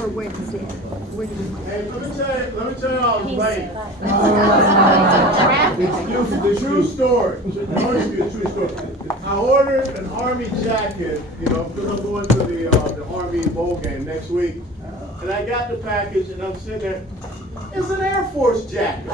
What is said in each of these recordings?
for Wednesday. Where do you want? Hey, let me tell you all the late. It's a true story. It must be a true story. I ordered an Army jacket, because I'm going to the Army bowl game next week. And I got the package and I'm sitting there. It's an Air Force jacket. I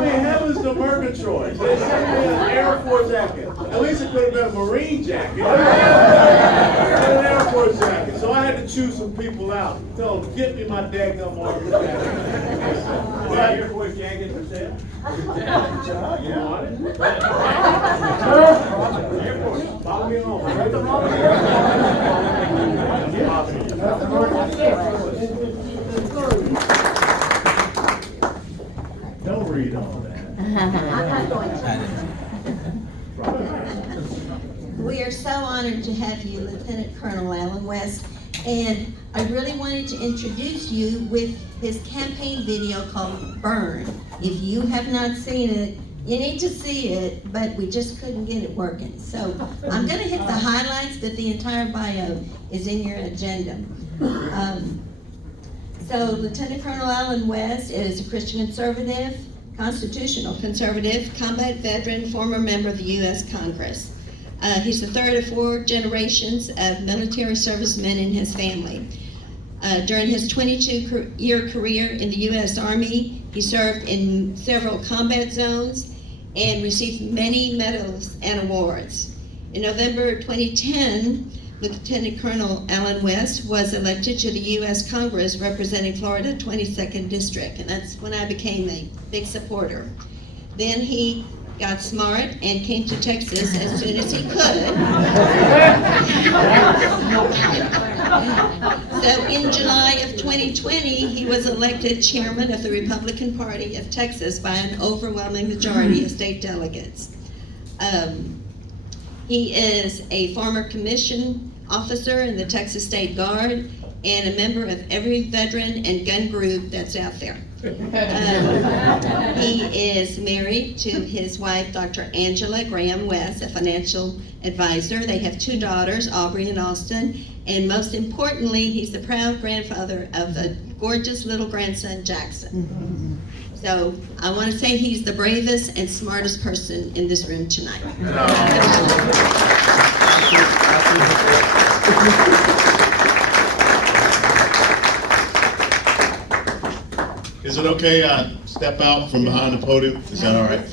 mean, heavens to Meritorious. They sent me an Air Force jacket. At least it could have been a Marine jacket. An Air Force jacket. So I had to choose some people out. Tell them, get me my daggum Army jacket. But Air Force jacket for sale? You want it? Air Force. Follow me home. Don't read all that. We are so honored to have you, Lieutenant Colonel Alan West, and I really wanted to introduce you with his campaign video called Burn. If you have not seen it, you need to see it, but we just couldn't get it working. So I'm going to hit the highlights, but the entire bio is in your agenda. So Lieutenant Colonel Alan West is a Christian conservative, constitutional conservative, combat veteran, former member of the US Congress. He's the third of 4 generations of military servicemen in his family. During his 22-year career in the US Army, he served in several combat zones and received many medals and awards. In November 2010, Lieutenant Colonel Alan West was elected to the U.S. Congress representing Florida 22nd District, and that's when I became a big supporter. Then he got smart and came to Texas as soon as he could. So in July of 2020, he was elected chairman of the Republican Party of Texas by an overwhelming majority of state delegates. He is a former commissioned officer in the Texas State Guard and a member of every veteran and gun group that's out there. He is married to his wife, Dr. Angela Graham West, a financial advisor. They have 2 daughters, Aubrey and Austen, and most importantly, he's the proud grandfather of a gorgeous little grandson, Jaxton. So I want to say he's the bravest and smartest person in this room tonight. Is it okay I step out from behind the podium? Is that all right?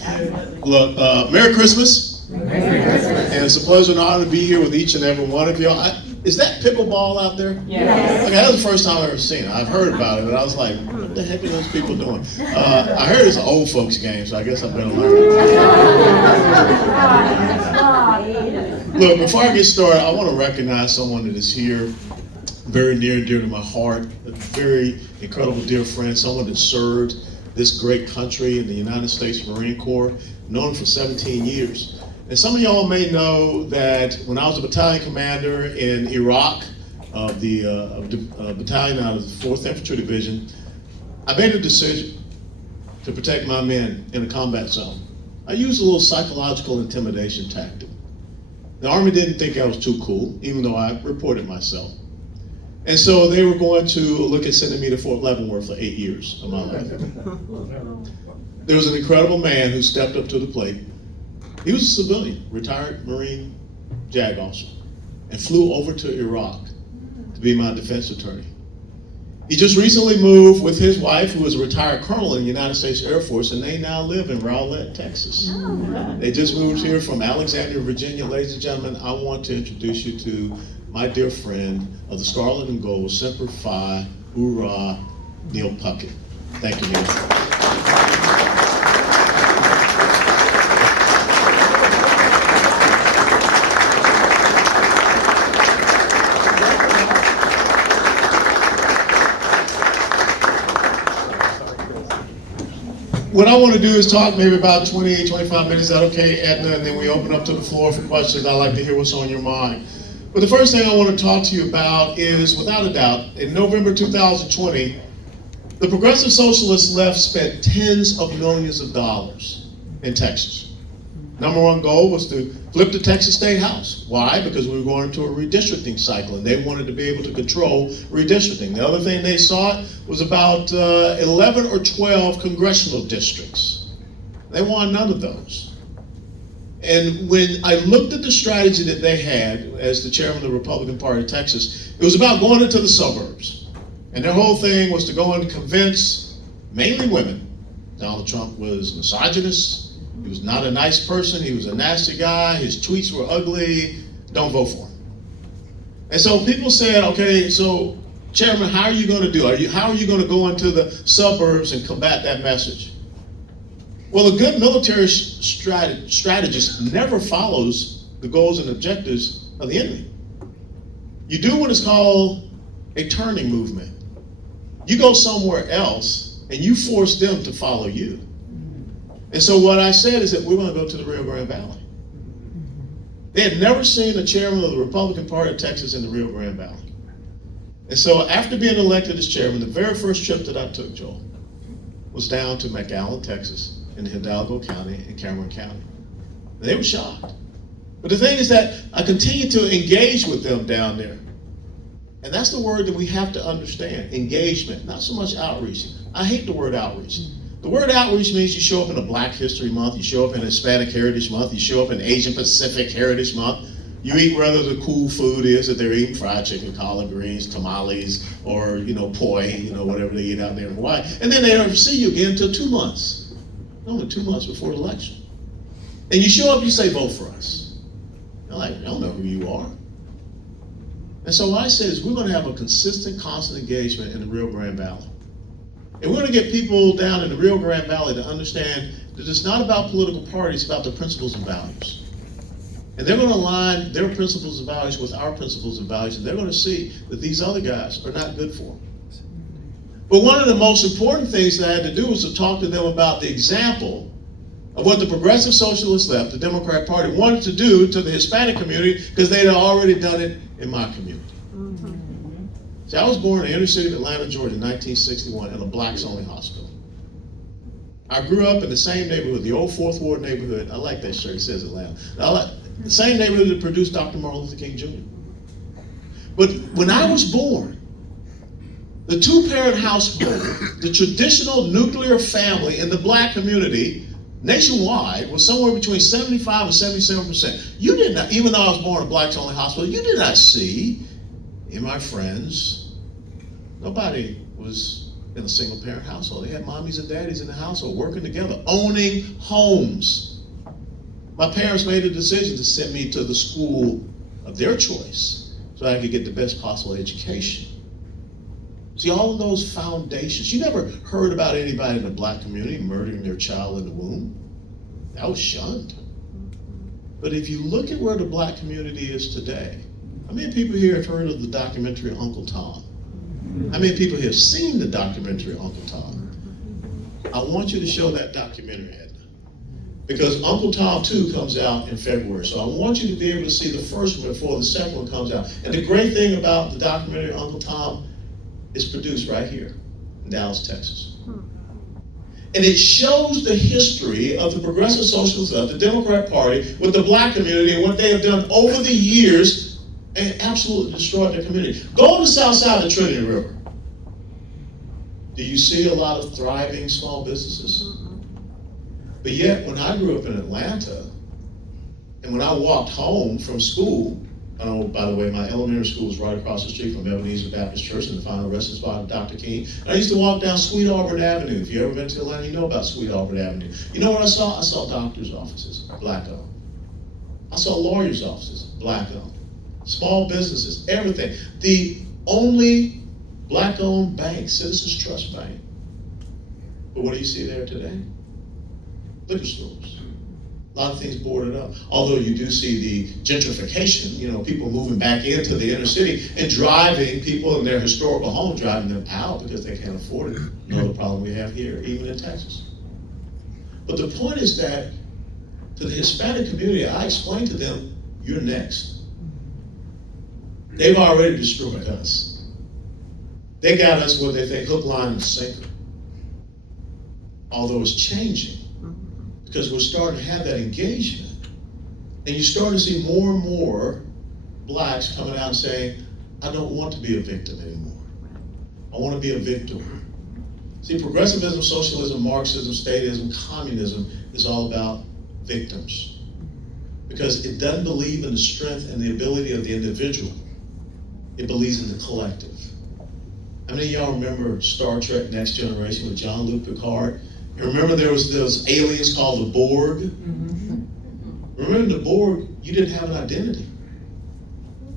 Look, Merry Christmas. And it's a pleasure and honor to be here with each and every one of y'all. Is that pickleball out there? Yes. Okay, that was the first time I've ever seen it. I've heard about it, but I was like, what the heck are those people doing? I heard it's an old folks game, so I guess I better learn. Look, before I get started, I want to recognize someone that is here, very near and dear to my heart, a very incredible dear friend, someone that served this great country in the United States Marine Corps, known him for 17 years. And some of y'all may know that when I was a battalion commander in Iraq, of the battalion out of the 4th Infantry Division, I made a decision to protect my men in a combat zone. I used a little psychological intimidation tactic. The Army didn't think I was too cool, even though I reported myself. And so they were going to look at sending me to Fort Leavenworth for 8 years of my life. There was an incredible man who stepped up to the plate. He was a civilian, retired Marine JAG officer, and flew over to Iraq to be my defense attorney. He just recently moved with his wife, who was a retired colonel in the United States Air Force, and they now live in Rowlett, Texas. They just moved here from Alexandria, Virginia. Ladies and gentlemen, I want to introduce you to my dear friend of the Scarlet and Gold, Semper Fi, Hoorah, Neil Puckett. Thank you, Neil. What I want to do is talk maybe about 20, 25 minutes. Is that okay, Edna? And then we open up to the floor for questions. I'd like to hear what's on your mind. But the first thing I want to talk to you about is, without a doubt, in November 2020, the Progressive Socialist left spent tens of millions of dollars in Texas. Number one goal was to flip the Texas State House. Why? Because we were going into a redistricting cycle, and they wanted to be able to control redistricting. The other thing they sought was about 11 or 12 congressional districts. They wanted none of those. And when I looked at the strategy that they had as the chairman of the Republican Party of Texas, it was about going into the suburbs. And their whole thing was to go and convince mainly women. Donald Trump was misogynist. He was not a nice person. He was a nasty guy. His tweets were ugly. Don't vote for him. And so people said, okay, so Chairman, how are you going to do it? How are you going to go into the suburbs and combat that message? Well, a good military strategist never follows the goals and objectives of the enemy. You do what is called a turning movement. You go somewhere else and you force them to follow you. And so what I said is that we're going to go to the Rio Grande Valley. They had never seen a chairman of the Republican Party of Texas in the Rio Grande Valley. And so after being elected as chairman, the very first trip that I took, Joel, was down to McAllen, Texas, in Hidalgo County and Cameron County. And they were shocked. But the thing is that I continued to engage with them down there. And that's the word that we have to understand, engagement, not so much outreach. I hate the word outreach. The word outreach means you show up in a Black History Month, you show up in Hispanic Heritage Month, you show up in Asian Pacific Heritage Month. You eat whether the cool food is that they're eating, fried chicken, collard greens, tamales, or poi, whatever they eat out there in Hawaii. And then they don't see you again until 2 months. Only 2 months before the election. And you show up, you say, vote for us. They're like, I don't know who you are. And so what I said is we're going to have a consistent, constant engagement in the Rio Grande Valley. And we're going to get people down in the Rio Grande Valley to understand that it's not about political parties, it's about their principles and values. And they're going to align their principles and values with our principles and values, and they're going to see that these other guys are not good for them. But one of the most important things that I had to do was to talk to them about the example of what the Progressive Socialist Left, the Democratic Party, wanted to do to the Hispanic community because they had already done it in my community. See, I was born in the inner city of Atlanta, Georgia in 1961 in a blacks-only hospital. I grew up in the same neighborhood, the old Fourth Ward neighborhood. I like that shirt, it says Atlanta. The same neighborhood that produced Dr. Martin Luther King Jr. But when I was born, the two-parent household, the traditional nuclear family in the Black community nationwide was somewhere between 75 and 77%. You did not, even though I was born in a blacks-only hospital, you did not see in my friends, nobody was in a single-parent household. They had mommies and daddies in the household working together, owning homes. My parents made a decision to send me to the school of their choice so I could get the best possible education. See, all of those foundations, you never heard about anybody in the Black community murdering their child in the womb. That was shunned. But if you look at where the Black community is today, how many people here have heard of the documentary Uncle Tom? How many people here have seen the documentary Uncle Tom? I want you to show that documentary, Edna, because Uncle Tom 2 comes out in February. So I want you to be able to see the first one before the second one comes out. And the great thing about the documentary Uncle Tom is produced right here in Dallas, Texas. And it shows the history of the Progressive Socialists of the Democrat Party with the Black community and what they have done over the years and absolutely destroyed their community. Go on the south side of the Trinity River. Do you see a lot of thriving small businesses? But yet, when I grew up in Atlanta, and when I walked home from school, by the way, my elementary school was right across the street from Ebenezer Baptist Church in the final resting spot of Dr. King. And I used to walk down Sweet Auburn Avenue. If you ever been to Atlanta, you know about Sweet Auburn Avenue. You know what I saw? I saw doctors' offices, Black-owned. I saw lawyers' offices, Black-owned. Small businesses, everything. The only Black-owned bank, Citizens Trust Bank. But what do you see there today? Liquor stores. A lot of things boarded up. Although you do see the gentrification, people moving back into the inner city and driving people in their historical home, driving them out because they can't afford it. The problem we have here, even in Texas. But the point is that to the Hispanic community, I explained to them, you're next. They've already destroyed us. They got us what they think hook, line, and sinker. Although it's changing. because we're starting to have that engagement. And you start to see more and more blacks coming out and saying, I don't want to be a victim anymore. I want to be a victor. See, progressivism, socialism, Marxism, statism, communism is all about victims. Because it doesn't believe in the strength and the ability of the individual. It believes in the collective. How many of y'all remember Star Trek Next Generation with Jean-Luc Picard? You remember there was those aliens called the Borg? Mm-hmm. Remember the Borg, you didn't have an identity.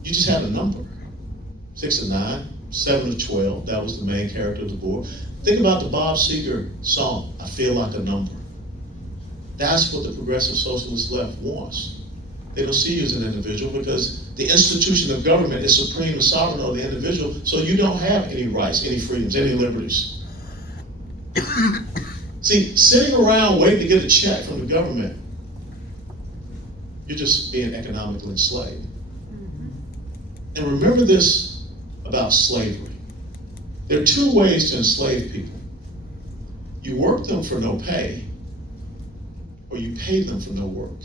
You just had a number. 6 of 9, 7 of 12, that was the main character of the Borg. Think about the Bob Seger song, I Feel Like a Number. That's what the progressive socialist left wants. They don't see you as an individual because the institution of government is supreme and sovereign over the individual, so you don't have any rights, any freedoms, any liberties. See, sitting around waiting to get a check from the government, you're just being economically enslaved. And remember this about slavery. There are 2 ways to enslave people. You work them for no pay, or you pay them for no work.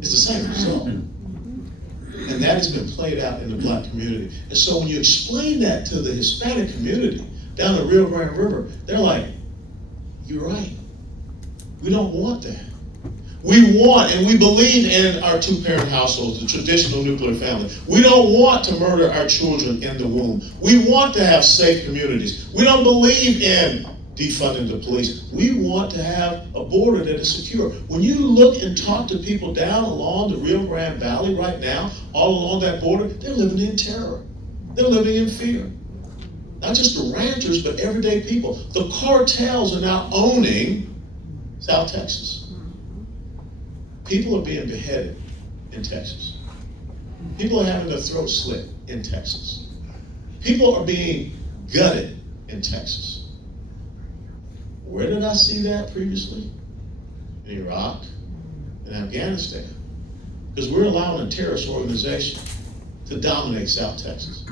It's the same result. And that has been played out in the black community. And so when you explain that to the Hispanic community down the Rio Grande River, they're like, you're right. We don't want that. We want and we believe in our 2-parent households, the traditional nuclear family. We don't want to murder our children in the womb. We want to have safe communities. We don't believe in defunding the police. We want to have a border that is secure. When you look and talk to people down along the Rio Grande Valley right now, all along that border, they're living in terror. They're living in fear. Not just the ranchers, but everyday people. The cartels are now owning South Texas. People are being beheaded in Texas. People are having their throats slit in Texas. People are being gutted in Texas. Where did I see that previously? In Iraq and Afghanistan. Because we're allowing a terrorist organization to dominate South Texas.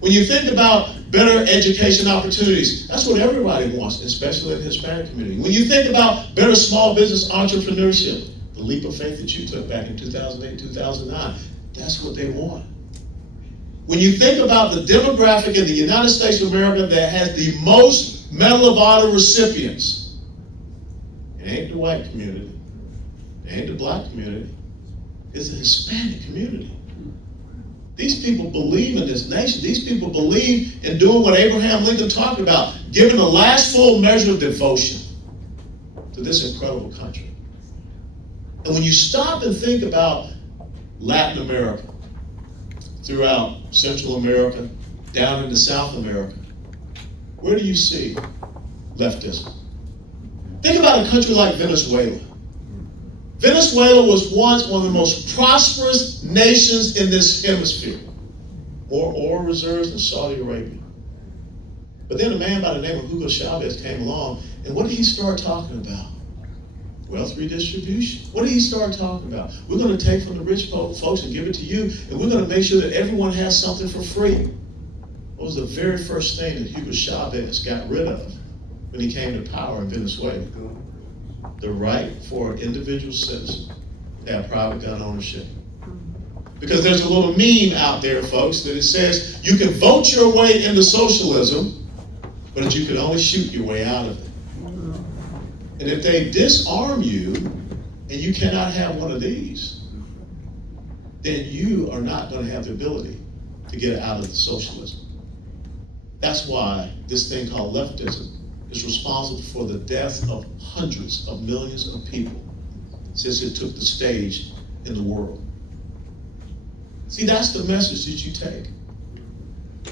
When you think about better education opportunities, that's what everybody wants, especially in the Hispanic community. When you think about better small business entrepreneurship, the leap of faith that you took back in 2008, 2009, that's what they want. When you think about the demographic in the United States of America that has the most Medal of Honor recipients, it ain't the white community, it ain't the black community, it's the Hispanic community. These people believe in this nation. These people believe in doing what Abraham Lincoln talked about, giving the last full measure of devotion to this incredible country. And when you stop and think about Latin America, throughout Central America, down into South America, where do you see leftism? Think about a country like Venezuela. Venezuela was once one of the most prosperous nations in this hemisphere. More oil reserves than Saudi Arabia. But then a man by the name of Hugo Chavez came along, and what did he start talking about? Wealth redistribution. What did he start talking about? We're going to take from the rich folks and give it to you, and we're going to make sure that everyone has something for free. What was the very first thing that Hugo Chavez got rid of when he came to power in Venezuela? The right for an individual citizen to have private gun ownership. Because there's a little meme out there, folks, that it says you can vote your way into socialism, but you can only shoot your way out of it. And if they disarm you and you cannot have one of these, then you are not going to have the ability to get out of the socialism. That's why this thing called leftism is responsible for the death of hundreds of millions of people since it took the stage in the world. See, that's the message that you take.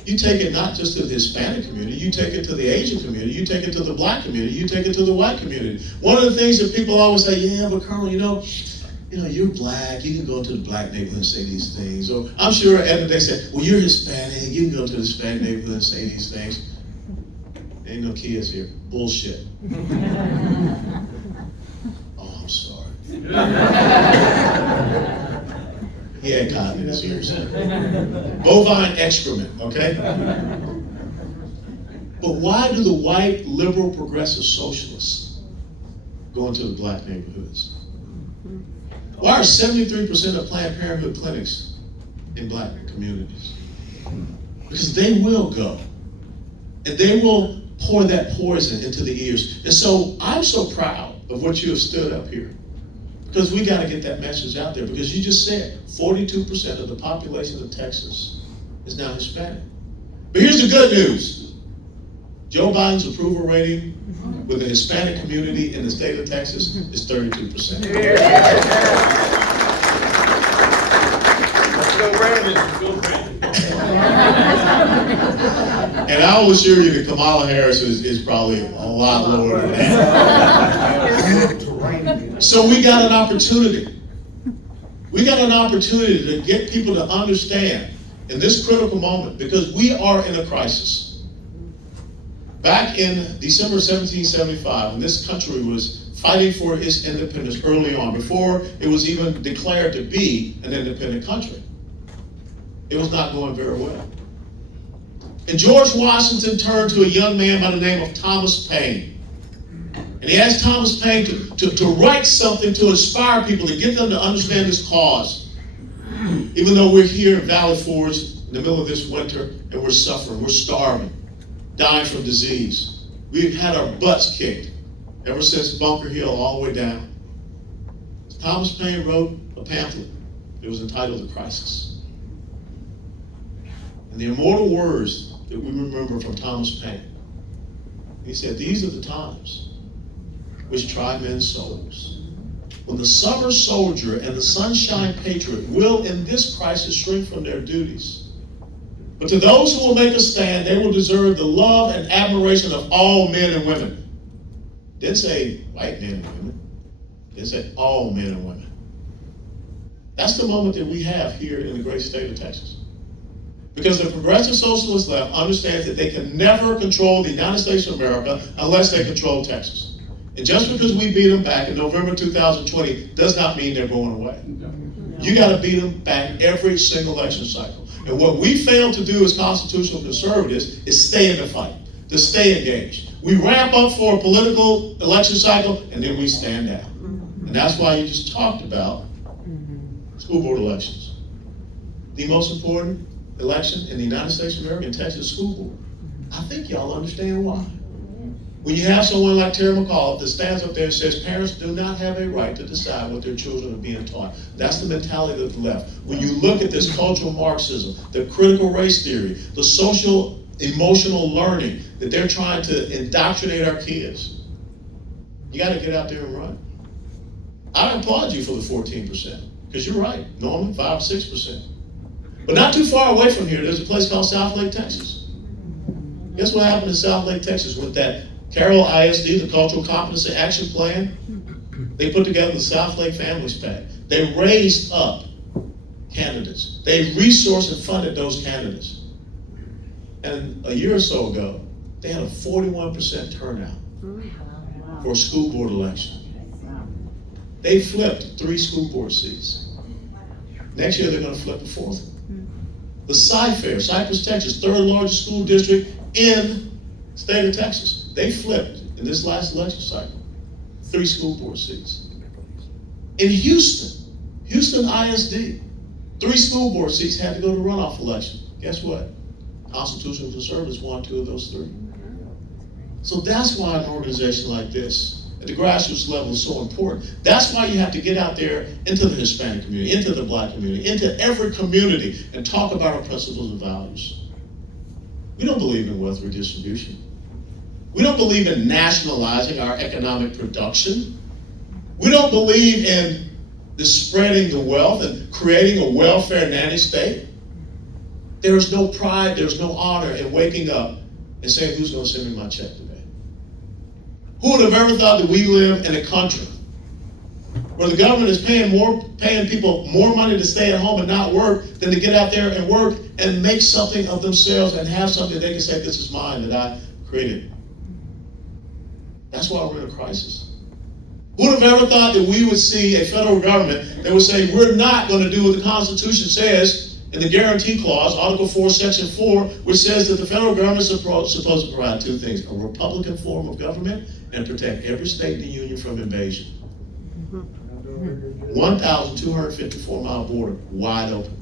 You take it not just to the Hispanic community, you take it to the Asian community, you take it to the black community, you take it to the white community. One of the things that people always say, yeah, but Colonel, you're black, you can go to the black neighborhood and say these things. Or I'm sure at the end they say, well, you're Hispanic, you can go to the Hispanic neighborhood and say these things. Ain't no kids here. Bullshit. Oh, I'm sorry. He had cotton in his ears. Bovine excrement, okay? But why do the white, liberal, progressive socialists going to the black neighborhoods? Why are 73% of Planned Parenthood clinics in black communities? Because they will go, and they will pour that poison into the ears. And so I'm so proud of what you have stood up here, because we got to get that message out there, because you just said 42% of the population of Texas is now Hispanic. But here's the good news. Joe Biden's approval rating with the Hispanic community in the state of Texas is 32%. Let's go, Brandon. Go, Brandon. And I will assure you that Kamala Harris is probably a lot lower than that. So we got an opportunity. We got an opportunity to get people to understand in this critical moment, because we are in a crisis. Back in December 1775, when this country was fighting for its independence early on, before it was even declared to be an independent country, it was not going very well. And George Washington turned to a young man by the name of Thomas Paine. And he asked Thomas Paine to write something to inspire people, to get them to understand this cause. Even though we're here in Valley Forge in the middle of this winter and we're suffering, we're starving, dying from disease. We've had our butts kicked ever since Bunker Hill all the way down. Thomas Paine wrote a pamphlet. It was entitled The Crisis. And the immortal words that we remember from Thomas Paine, he said, "These are the times which try men's souls, when the summer soldier and the sunshine patriot will in this crisis shrink from their duties. But to those who will make a stand, they will deserve the love and admiration of all men and women." Didn't say white men and women. Didn't say all men and women. That's the moment that we have here in the great state of Texas. Because the progressive socialist left understands that they can never control the United States of America unless they control Texas. And just because we beat them back in November 2020 does not mean they're going away. You got to beat them back every single election cycle. And what we fail to do as constitutional conservatives is stay in the fight, to stay engaged. We ramp up for a political election cycle, and then we stand down. And that's why you just talked about school board elections. The most important election in the United States of America, in Texas, school board. I think y'all understand why. When you have someone like Terry McAuliffe that stands up there and says parents do not have a right to decide what their children are being taught. That's the mentality of the left. When you look at this cultural Marxism, the critical race theory, the social emotional learning that they're trying to indoctrinate our kids, you got to get out there and run. I applaud you for the 14%, because you're right, normally 5 or 6%. But not too far away from here, there's a place called South Lake, Texas. Guess what happened in South Lake, Texas with that Carroll ISD, the Cultural Competency Action Plan? They put together the South Lake Families Pact. They raised up candidates. They resourced and funded those candidates. And a year or so ago, they had a 41% turnout for a school board election. They flipped 3 school board seats. Next year, they're going to flip the 4th one. The Cy-Fair, Cypress, Texas, 3rd largest school district in the state of Texas. They flipped in this last election cycle 3 school board seats. In Houston ISD, 3 school board seats had to go to runoff election. Guess what? Constitutional conservatives won 2 of those 3. So that's why an organization like this at the grassroots level is so important. That's why you have to get out there into the Hispanic community, into the black community, into every community and talk about our principles and values. We don't believe in wealth redistribution. We don't believe in nationalizing our economic production. We don't believe in the spreading the wealth and creating a welfare nanny state. There's no pride, there's no honor in waking up and saying, who's going to send me my check today? Who would have ever thought that we live in a country where the government is paying people more money to stay at home and not work than to get out there and work and make something of themselves and have something they can say, this is mine that I created. That's why we're in a crisis. Who would have ever thought that we would see a federal government that would say, we're not going to do what the Constitution says in the guarantee clause, Article 4, Section 4, which says that the federal government is supposed to provide two things: a Republican form of government and protect every state in the Union from invasion. 1,254-mile border, wide open.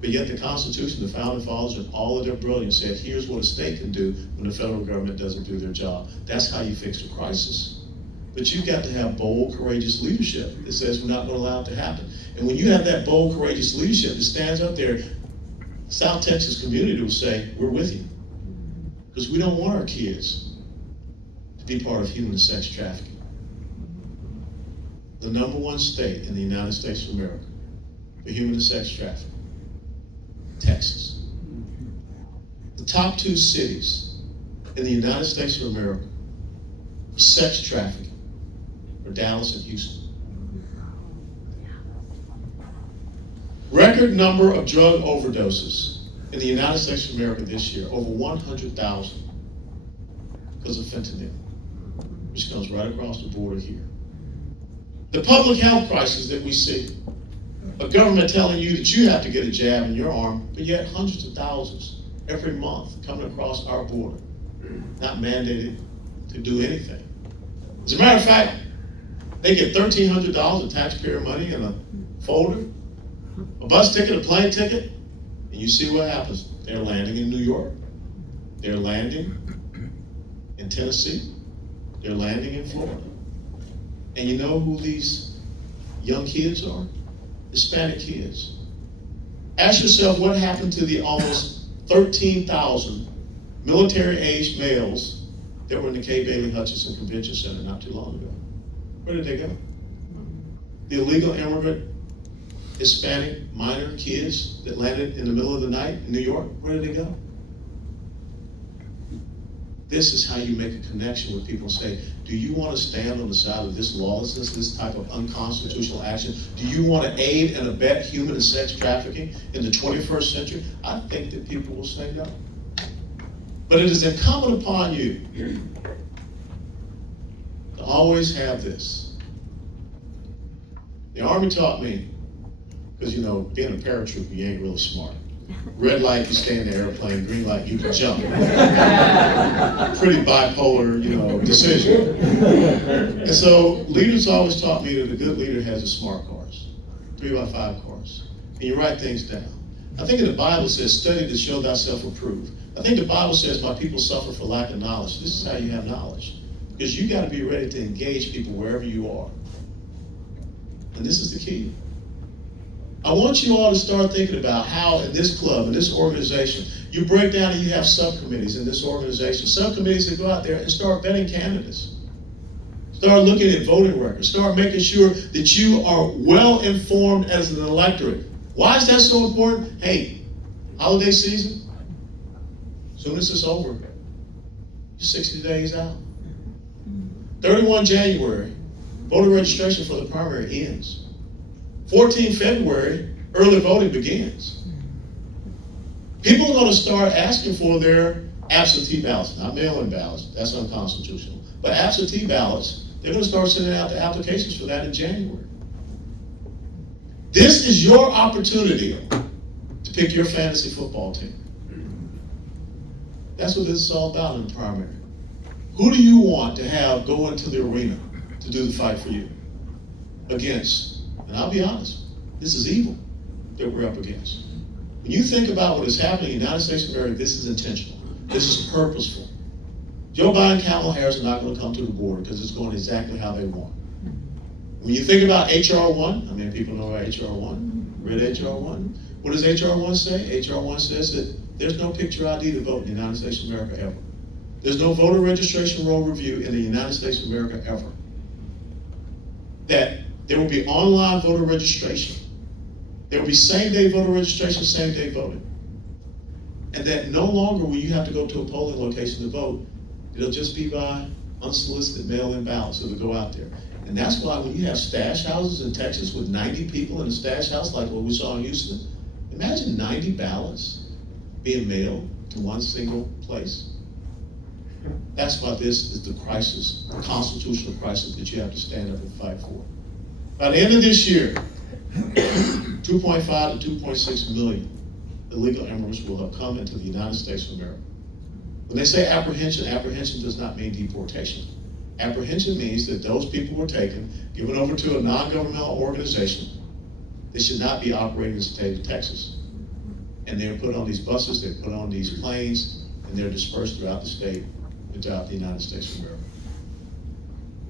But yet the Constitution, the Founding Fathers, and all of their brilliance said, here's what a state can do when the federal government doesn't do their job. That's how you fix a crisis. But you've got to have bold, courageous leadership that says we're not going to allow it to happen. And when you have that bold, courageous leadership that stands up there, South Texas community will say, we're with you. Because we don't want our kids to be part of human and sex trafficking. The #1 state in the United States of America for human and sex trafficking, Texas. The top 2 cities in the United States of America for sex trafficking are Dallas and Houston. Record number of drug overdoses in the United States of America this year, over 100,000 because of fentanyl, which comes right across the border here. The public health crisis that we see, a government telling you that you have to get a jab in your arm, but yet hundreds of thousands every month coming across our border, not mandated to do anything. As a matter of fact, they get $1,300 of taxpayer money in a folder, a bus ticket, a plane ticket, and you see what happens. They're landing in New York, they're landing in Tennessee, they're landing in Florida. And you know who these young kids are? Hispanic kids. Ask yourself what happened to the almost 13,000 military-aged males that were in the Kay Bailey Hutchinson Convention Center not too long ago. Where did they go? The illegal immigrant Hispanic minor kids that landed in the middle of the night in New York, where did they go? This is how you make a connection with people and say, do you want to stand on the side of this lawlessness, this type of unconstitutional action? Do you want to aid and abet human and sex trafficking in the 21st century? I think that people will say no. But it is incumbent upon you to always have this. The Army taught me, because you know, being a paratrooper, you ain't really smart. Red light, you stay in the airplane. Green light, you can jump. Pretty bipolar, decision. And so leaders always taught me that a good leader has a smart cars, 3x5 cars, and you write things down. I think in the Bible says, study to show thyself approved. I think the Bible says, my people suffer for lack of knowledge. This is how you have knowledge, because you got to be ready to engage people wherever you are. And this is the key. I want you all to start thinking about how in this club, in this organization, you break down and you have subcommittees in this organization. Subcommittees that go out there and start vetting candidates. Start looking at voting records. Start making sure that you are well informed as an electorate. Why is that so important? Hey, holiday season, as soon as it's over, you're 60 days out. 31 January, voter registration for the primary ends. 14 February, early voting begins. People are going to start asking for their absentee ballots, not mail-in ballots, that's unconstitutional, but absentee ballots. They're going to start sending out the applications for that in January. This is your opportunity to pick your fantasy football team. That's what this is all about in the primary. Who do you want to have go into the arena to do the fight for you against? And I'll be honest, this is evil that we're up against. When you think about what is happening in the United States of America, this is intentional. This is purposeful. Joe Biden and Kamala Harris are not going to come to the border because it's going exactly how they want. When you think about H.R. 1, how many people know about H.R. 1? Read H.R. 1? What does H.R. 1 say? H.R. 1 says that there's no picture ID to vote in the United States of America ever. There's no voter registration roll review in the United States of America ever. That there will be online voter registration. There will be same-day voter registration, same-day voting. And that no longer will you have to go to a polling location to vote. It'll just be by unsolicited mail-in ballots that will go out there. And that's why when you have stash houses in Texas with 90 people in a stash house like what we saw in Houston, imagine 90 ballots being mailed to one single place. That's why this is the crisis, the constitutional crisis that you have to stand up and fight for. By the end of this year, 2.5 to 2.6 million illegal immigrants will have come into the United States of America. When they say apprehension, apprehension does not mean deportation. Apprehension means that those people were taken, given over to a non-governmental organization. They should not be operating in the state of Texas. And they're put on these buses, they're put on these planes, and they're dispersed throughout the state and throughout the United States of America.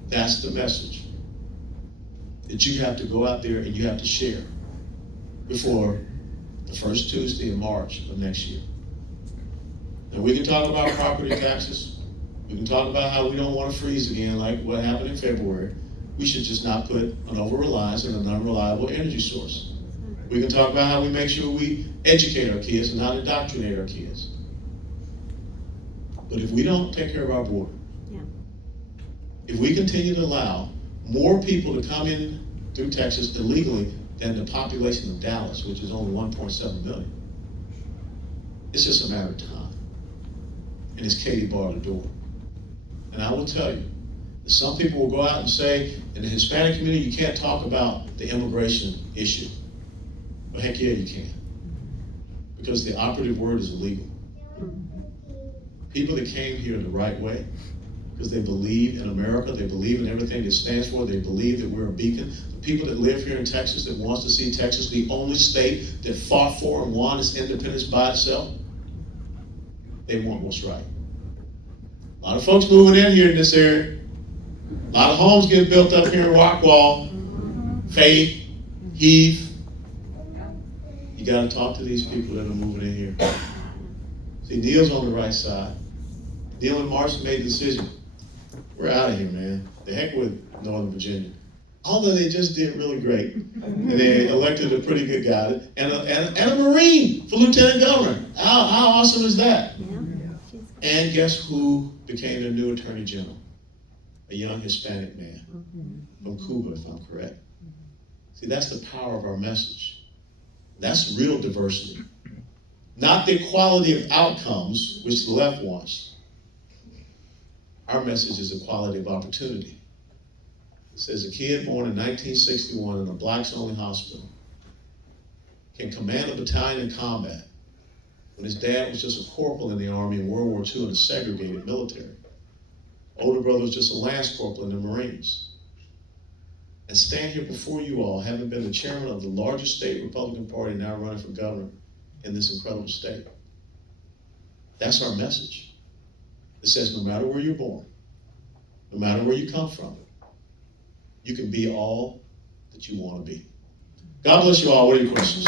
That's the message that you have to go out there and you have to share before the first Tuesday in March of next year. And we can talk about property taxes. We can talk about how we don't want to freeze again like what happened in February. We should just not put an over-reliance on an unreliable energy source. We can talk about how we make sure we educate our kids and not indoctrinate our kids. But if we don't take care of our border, if we continue to allow more people to come in through Texas illegally than the population of Dallas, which is only 1.7 million, it's just a matter of time. And it's Katie bar the door. And I will tell you, that some people will go out and say, in the Hispanic community, you can't talk about the immigration issue. Well, heck yeah, you can. Because the operative word is illegal. People that came here the right way, because they believe in America, they believe in everything it stands for, they believe that we're a beacon. The people that live here in Texas that wants to see Texas the only state that fought for and won its independence by itself, they want what's right. A lot of folks moving in here in this area. A lot of homes getting built up here in Rockwall, Faith, Heath. You gotta talk to these people that are moving in here. See, Neil's on the right side. Neil and Marcy made the decision. We're out of here, man. The heck with Northern Virginia. Although they just did really great. And they elected a pretty good guy. And a Marine for Lieutenant Governor. How awesome is that? And guess who became their new Attorney General? A young Hispanic man from Cuba, if I'm correct. See, that's the power of our message. That's real diversity. Not the equality of outcomes, which the left wants. Our message is equality of opportunity. It says a kid born in 1961 in a blacks-only hospital can command a battalion in combat when his dad was just a corporal in the Army in World War II in a segregated military. Older brother was just a lance corporal in the Marines. And stand here before you all, having been the chairman of the largest state Republican Party now running for governor in this incredible state. That's our message. It says no matter where you're born, no matter where you come from, you can be all that you want to be. God bless you all. What are your questions?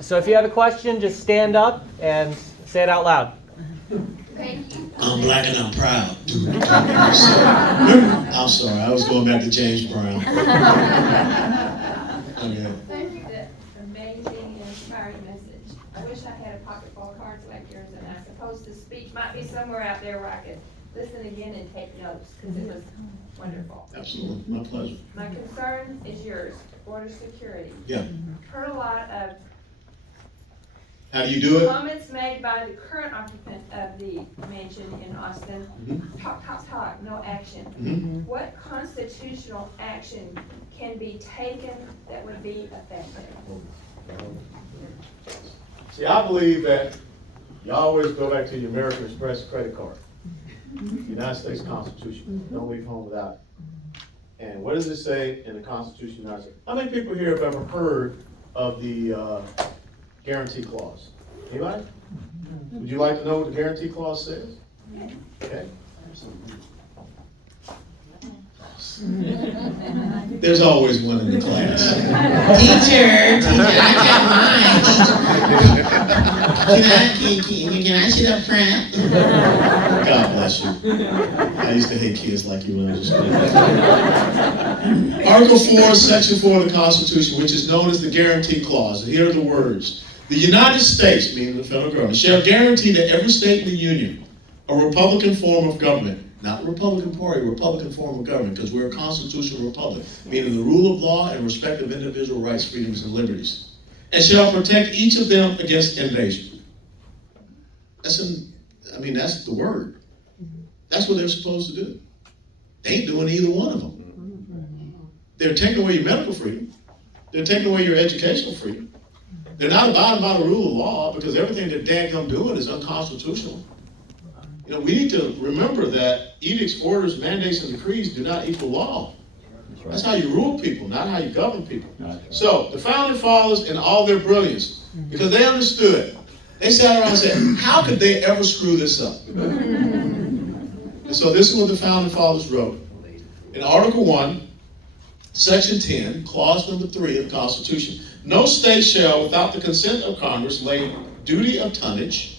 So if you have a question, just stand up and say it out loud. I'm black and I'm proud. I'm sorry, I was going back to James Brown. Okay. Thank you for that amazing and inspiring message. I wish I had a pocket full of cards like yours, and I suppose the speech might be somewhere out there where I could listen again and take notes, because it was wonderful. Absolutely, my pleasure. My concern is yours, border security. Yeah. Heard a lot of How do you do it? comments made by the current occupant of the mansion in Austin. Talk, talk, talk, no action. What constitutional action can be taken that would be effective? See, I believe that you always go back to your American Express credit card. United States Constitution. Don't leave home without it. And what does it say in the Constitution of the United States? How many people here have ever heard of the guarantee clause? Anybody? Would you like to know what the guarantee clause says? Okay. There's always one in the class. Teacher, I got mine. Can I sit up front? God bless you. I used to hate kids like you when I was a school. Article 4, Section 4 of the Constitution, which is known as the Guarantee Clause. And here are the words. The United States, meaning the federal government, shall guarantee to every state in the Union a Republican form of government. Not the Republican Party, Republican form of government, because we're a constitutional republic, meaning the rule of law and respect of individual rights, freedoms, and liberties, and shall protect each of them against invasion. That's the word. That's what they're supposed to do. They ain't doing either one of them. They're taking away your medical freedom. They're taking away your educational freedom. They're not abiding by the rule of law because everything they're daggum doing is unconstitutional. You know, we need to remember that edicts, orders, mandates, and decrees do not equal law. That's how you rule people, not how you govern people. So the founding fathers in all their brilliance, because they understood, they sat around and said, how could they ever screw this up? And so this is what the founding fathers wrote. In Article 1, Section 10, Clause number 3 of the Constitution, no state shall, without the consent of Congress, lay duty of tonnage,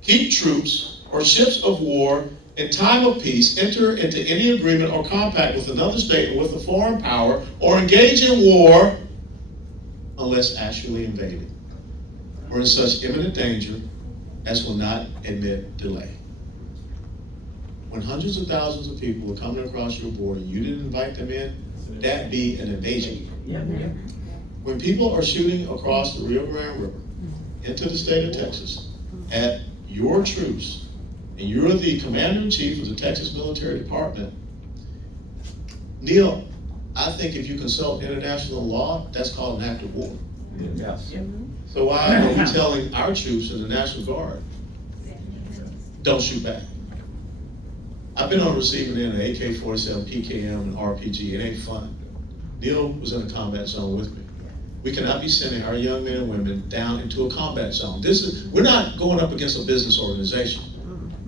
keep troops, or ships of war in time of peace, enter into any agreement or compact with another state or with a foreign power, or engage in war unless actually invaded, or in such imminent danger as will not admit delay. When hundreds of thousands of people are coming across your border and you didn't invite them in, that be an invasion. When people are shooting across the Rio Grande River into the state of Texas at your troops, and you're the commander-in-chief of the Texas Military Department, Neil, I think if you consult international law, that's called an act of war. Yes. So why are we telling our troops in the National Guard, don't shoot back? I've been on receiving end of AK-47, PKM, and RPG. It ain't fun. Neil was in a combat zone with me. We cannot be sending our young men and women down into a combat zone. We're not going up against a business organization.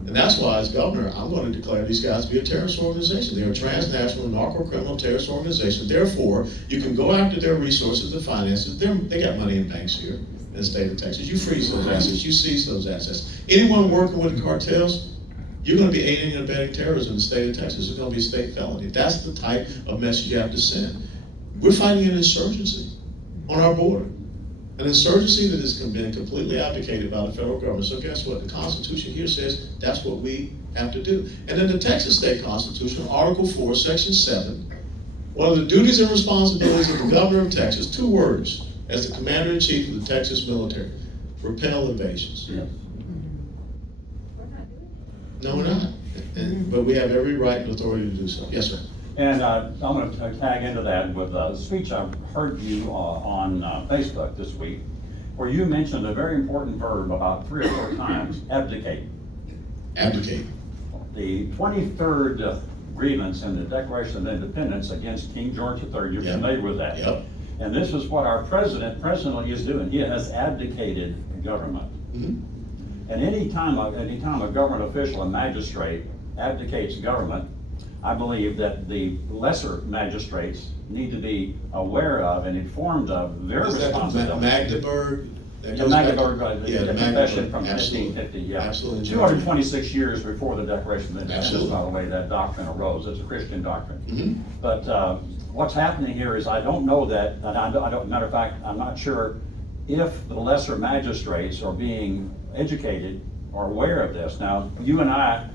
And that's why, as governor, I'm going to declare these guys to be a terrorist organization. They're a transnational, narco-criminal terrorist organization. Therefore, you can go after their resources and finances. They got money in banks here in the state of Texas. You freeze those assets. You seize those assets. Anyone working with the cartels, you're going to be aiding and abetting terrorism in the state of Texas. It's going to be a state felony. That's the type of message you have to send. We're fighting an insurgency on our border. An insurgency that has been completely abdicated by the federal government. So guess what? The Constitution here says that's what we have to do. And in the Texas State Constitution, Article 4, Section 7, one of the duties and responsibilities of the governor of Texas, 2 words, as the commander-in-chief of the Texas military, repel invasions. Yeah. No, we're not. But we have every right and authority to do so. Yes, sir. And I'm going to tag into that with a speech I heard you on Facebook this week, where you mentioned a very important verb about 3 or 4 times, abdicate. Abdicate. The 23rd grievance in the Declaration of Independence against King George III, you're familiar with that. Yep. And this is what our president presently is doing. He has abdicated government. Mm-hmm. And any time a government official, a magistrate, abdicates government, I believe that the lesser magistrates need to be aware of and informed of their responsibility. Magdeburg? The Magdeburg, the confession from 1550, yeah. Absolutely. 226 years before the Declaration of Independence, Absolutely. by the way, that doctrine arose. It's a Christian doctrine. Mm-hmm. But what's happening here is I don't know that, and I don't, matter of fact, I'm not sure if the lesser magistrates are being educated or aware of this. Now, you and I,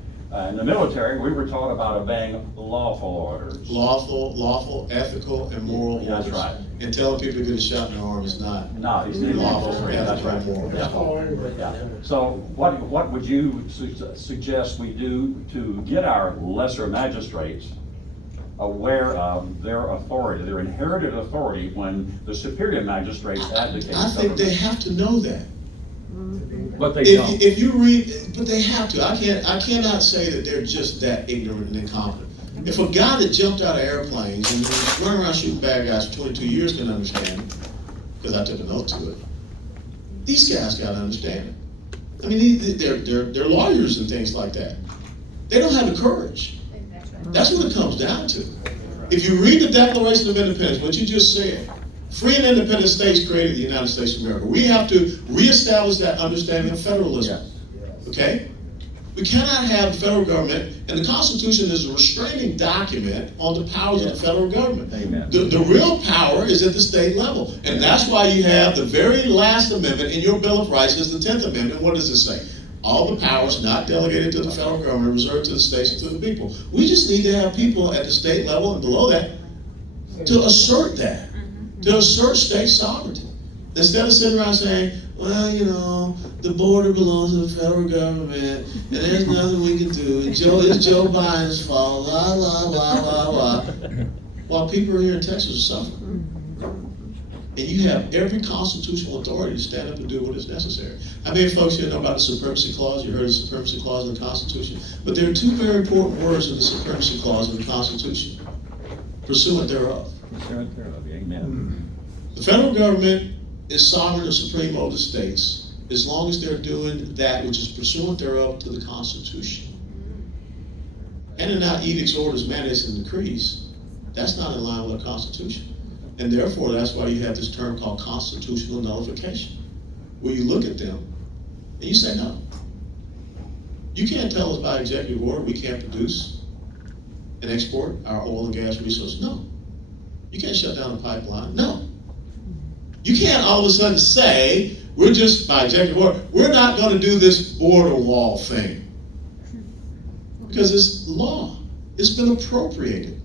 in the military, we were taught about obeying lawful orders. Lawful, ethical, and moral orders. That's right. And telling people to get a shot in the arm is not No, it's lawful, That's right. moral. Yeah. So what would you suggest we do to get our lesser magistrates aware of their authority, their inherited authority, when the superior magistrates advocate? I think they have to know that. But they don't. If you read, but they have to. I cannot say that they're just that ignorant and incompetent. If a guy that jumped out of airplanes and was running around shooting bad guys for 22 years can understand it, because I took an oath to it, these guys got to understand it. I mean, they're lawyers and things like that. They don't have the courage. That's what it comes down to. If you read the Declaration of Independence, what you just said, free and independent states created the United States of America. We have to reestablish that understanding of federalism. Okay? We cannot have the federal government, and the Constitution is a restraining document on the powers of the federal government. Amen. The real power is at the state level. And that's why you have the very last amendment in your Bill of Rights is the 10th Amendment. What does it say? All the powers not delegated to the federal government are reserved to the states and to the people. We just need to have people at the state level and below that to assert that, to assert state sovereignty. Instead of sitting around saying, well, you know, the border belongs to the federal government, and there's nothing we can do. It's Joe Biden's fault, la, la, la, la, la. While people here in Texas are suffering. And you have every constitutional authority to stand up and do what is necessary. How many folks here know about the Supremacy Clause? You heard of the Supremacy Clause in the Constitution? But there are two very important words in the Supremacy Clause in the Constitution. Pursuant thereof. Amen. The federal government is sovereign and supreme over the states as long as they're doing that which is pursuant thereof to the Constitution. Handing out edicts, orders, mandates, and decrees, that's not in line with the Constitution. And therefore, that's why you have this term called constitutional nullification, where you look at them and you say, no. You can't tell us by executive order we can't produce and export our oil and gas resources. No. You can't shut down a pipeline. No. You can't all of a sudden say, we're just, by executive order, we're not going to do this border wall thing. Because it's law. It's been appropriated.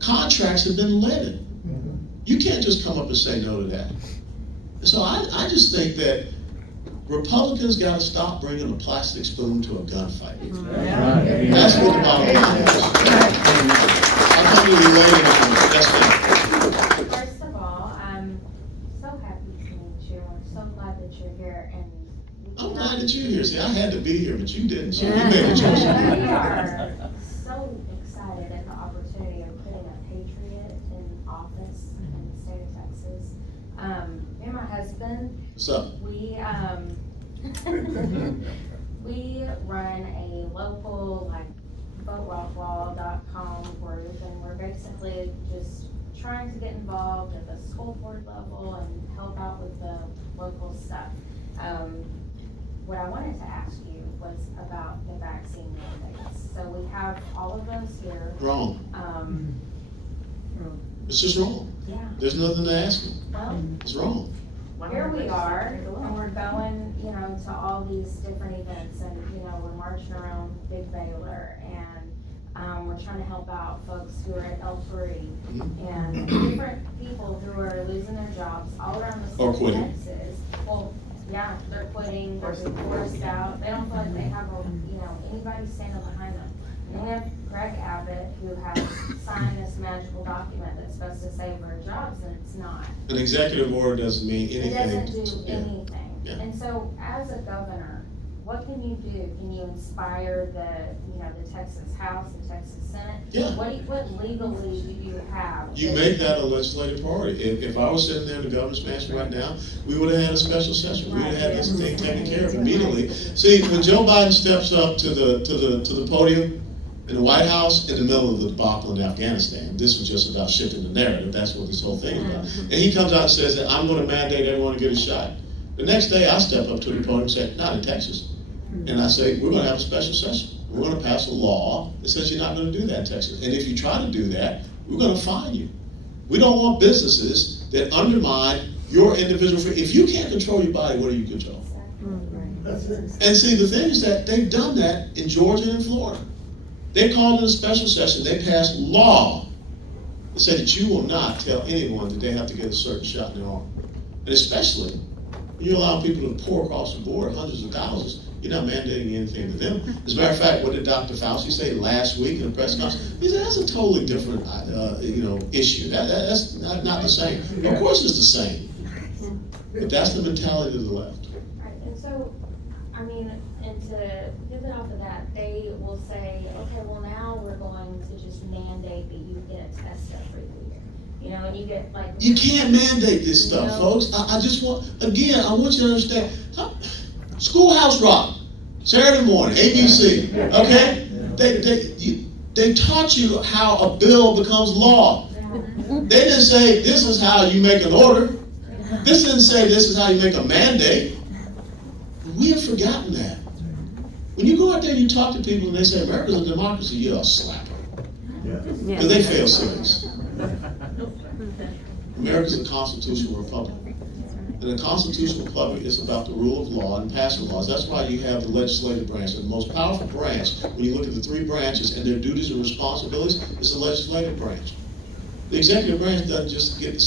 Contracts have been levied. You can't just come up and say no to that. And so I just think that Republicans got to stop bringing a plastic spoon to a gunfight. That's what the bottom line is. I'll come to you later. That's it. First of all, I'm so happy to meet you. I'm so glad that you're here. And I'm glad that you're here. See, I had to be here, but you didn't. So you made a choice. we are so excited at the opportunity of putting a patriot in office in the state of Texas. Me and my husband, What's up? we run a local, like, voterockwall.com group, and we're basically just trying to get involved at the school board level and help out with the local stuff. What I wanted to ask you was about the vaccine mandates. So we have all of those here. Wrong. It's just wrong. Yeah, There's nothing to ask them. well, It's wrong. here we are, and we're going, you know, to all these different events, and, you know, we're marching around Big Valor, and, we're trying to help out folks who are at El-Turi, and different people who are losing their jobs all around the state Or of quitting. Texas. Well, yeah, they're quitting, they're being forced out, they don't feel like they have, anybody standing behind them. And then we have Greg Abbott, who has signed this magical document that's supposed to save our jobs, and it's not. An executive order doesn't mean anything. It doesn't do Yeah. anything. Yeah. And so, as a governor, what can you do? Can you inspire the Texas House and Texas Senate? Yeah. What legally do you have? You make that a legislative priority. If I was sitting there in the governor's mansion right now, we would have had a special session. We would have had this thing taken care of immediately. See, when Joe Biden steps up to the podium in the White House in the middle of the debacle in Afghanistan, this was just about shifting the narrative. That's what this whole thing is about. And he comes out and says that I'm going to mandate everyone to get a shot. The next day, I step up to the podium and say, not in Texas. And I say, we're going to have a special session. We're going to pass a law that says you're not going to do that in Texas. And if you try to do that, we're going to fine you. We don't want businesses that undermine your individual freedom. If you can't control your body, what do you control? And see, the thing is that they've done that in Georgia and Florida. They called in a special session. They passed law that said that you will not tell anyone that they have to get a certain shot in their arm. And especially when you allow people to pour across the board hundreds of thousands, you're not mandating anything to them. As a matter of fact, what did Dr. Fauci say last week in the press conference? He said that's a totally different, issue. That's not the same. Of course, it's the same, but that's the mentality of the left. Right, and so, and to pivot off of that, they will say, okay, well, now we're going to just mandate that you get a test every year. And you get like. You can't mandate this stuff, folks. I just want, again, I want you to understand. Schoolhouse Rock, Saturday morning, ABC, okay? They taught you how a bill becomes law. They didn't say, this is how you make an order. This didn't say, this is how you make a mandate. We have forgotten that. When you go out there and you talk to people and they say, America's a democracy, you're a slapper. Because they fail civics. America's a constitutional republic. And the constitutional republic is about the rule of law and passing laws. That's why you have the legislative branch. And the most powerful branch, when you look at the three branches and their duties and responsibilities, is the legislative branch. The executive branch doesn't just get to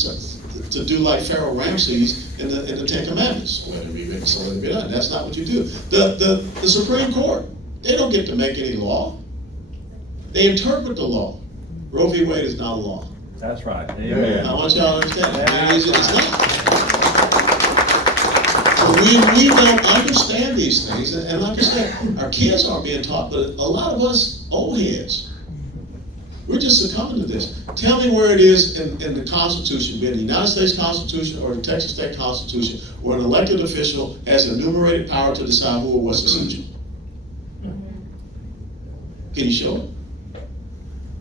to do like Pharaoh Ramses in the Ten Commandments. Let it be written, so let it be done. That's not what you do. The Supreme Court, they don't get to make any law. They interpret the law. Roe v. Wade is not a law. That's right. Amen. I want y'all to understand that. It's not. So we don't understand these things, and like I said, our kids aren't being taught, but a lot of us old heads, we're just succumbing to this. Tell me where it is in the Constitution, be it the United States Constitution or the Texas State Constitution, where an elected official has enumerated power to decide who or what's essential. Can you show it?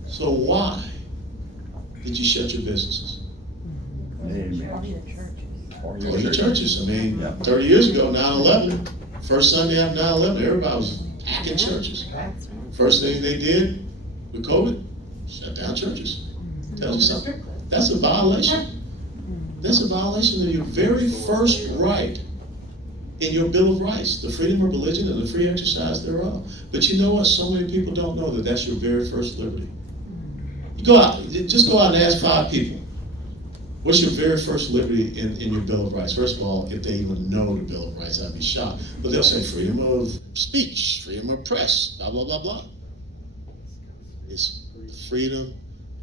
So why did you shut your businesses? Or your churches. I mean, 30 years ago, 9/11, first Sunday after 9/11, everybody was packing churches. First thing they did with COVID, shut down churches. Tells you something. That's a violation. That's a violation of your very first right in your Bill of Rights, the freedom of religion and the free exercise thereof. But you know what? So many people don't know that that's your very first liberty. You go out, just go out and ask 5 people, what's your very first liberty in your Bill of Rights? First of all, if they even know the Bill of Rights, I'd be shocked. But they'll say freedom of speech, freedom of press, blah, blah, blah, blah. It's freedom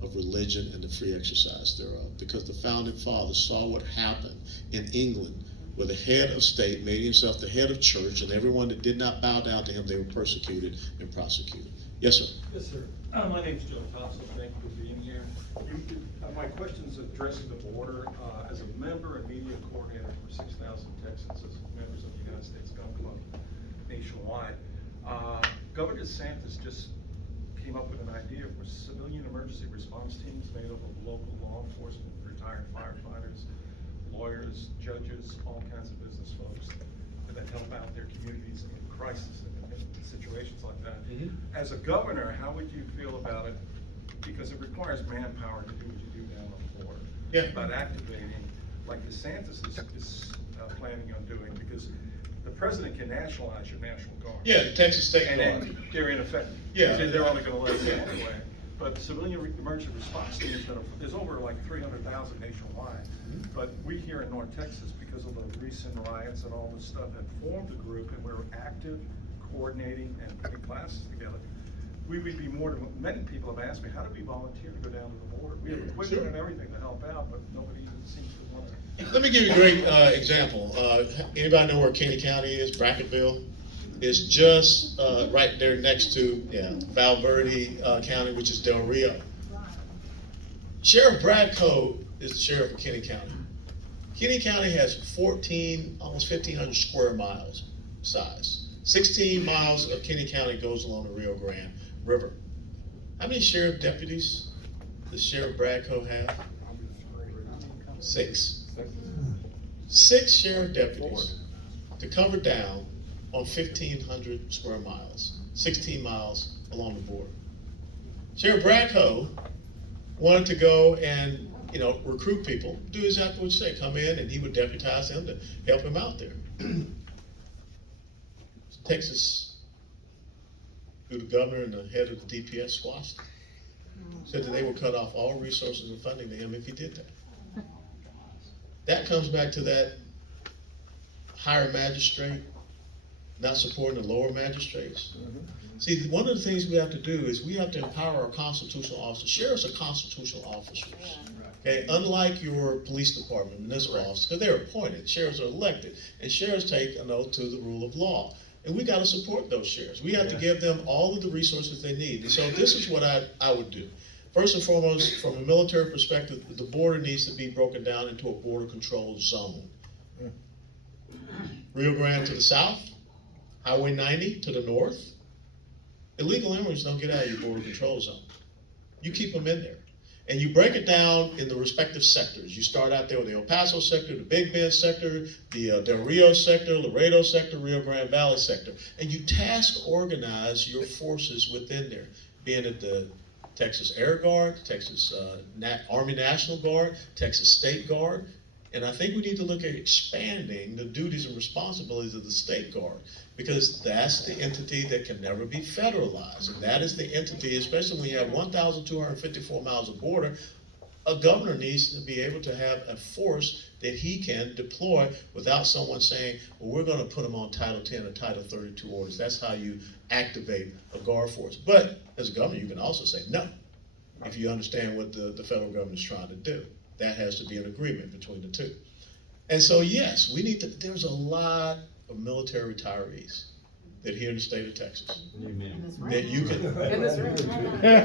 of religion and the free exercise thereof. Because the founding fathers saw what happened in England, where the head of state made himself the head of church, and everyone that did not bow down to him, they were persecuted and prosecuted. Yes, sir. Yes, sir. My name's Joe Thompson. Thank you for being here. My question is addressing the border. As a member and media coordinator for 6,000 Texans as members of the United States Gun Club nationwide, Governor DeSantis just came up with an idea for civilian emergency response teams made up of local law enforcement, retired firefighters, lawyers, judges, all kinds of business folks that help out their communities in crisis and situations like that. As a governor, how would you feel about it? Because it requires manpower to do what you do down on the border. Yeah. About activating, like DeSantis is planning on doing, because the president can nationalize your National Guard. Yeah, the Texas State And Guard. then they're in effect. Yeah. They're only gonna let it go anyway. But the civilian emergency response teams there's over like 300,000 nationwide. But we here in North Texas, because of the recent riots and all this stuff, have formed a group, and we're active, coordinating and putting classes together. We would be many people have asked me, how do we volunteer to go down to the border? We have equipment and everything to help out, but nobody even seems to want to. Let me give you a great example. Anybody know where Kenny County is? Brackettville? It's just right there next to Valverde County, which is Del Rio. Sheriff Brad Code is the sheriff of Kenny County. Kenny County has almost 1,500 square miles size. 16 miles of Kenny County goes along the Rio Grande River. How many sheriff deputies does Sheriff Brad Code have? 6. 6 sheriff deputies to cover down on 1,500 square miles, 16 miles along the border. Sheriff Brad Code wanted to go and recruit people, do exactly what you say, come in, and he would deputize them to help him out there. Texas, who the governor and the head of the DPS squashed, said that they would cut off all resources and funding to him if he did that. That comes back to that higher magistrate not supporting the lower magistrates. See, one of the things we have to do is we have to empower our constitutional officers. Sheriffs are constitutional officers. Okay, unlike your police department, municipal officers, because they're appointed. Sheriffs are elected, and sheriffs take an oath to the rule of law. And we got to support those sheriffs. We have to give them all of the resources they need. And so this is what I would do. First and foremost, from a military perspective, the border needs to be broken down into a border control zone. Rio Grande to the south, Highway 90 to the north. Illegal immigrants don't get out of your border control zone. You keep them in there. And you break it down in the respective sectors. You start out there with the El Paso sector, the Big Bend sector, the Del Rio sector, Laredo sector, Rio Grande Valley sector. And you task organize your forces within there, being it the Texas Air Guard, Texas Army National Guard, Texas State Guard. And I think we need to look at expanding the duties and responsibilities of the State Guard, because that's the entity that can never be federalized. And that is the entity, especially when you have 1,254 miles of border, a governor needs to be able to have a force that he can deploy without someone saying, well, we're going to put them on Title 10 or Title 32 orders. That's how you activate a guard force. But as a governor, you can also say no, if you understand what the federal government is trying to do. That has to be an agreement between the two. And so, yes, we need to, there's a lot of military retirees that are here in the state of Texas. Amen. That you can. In this room. Yeah.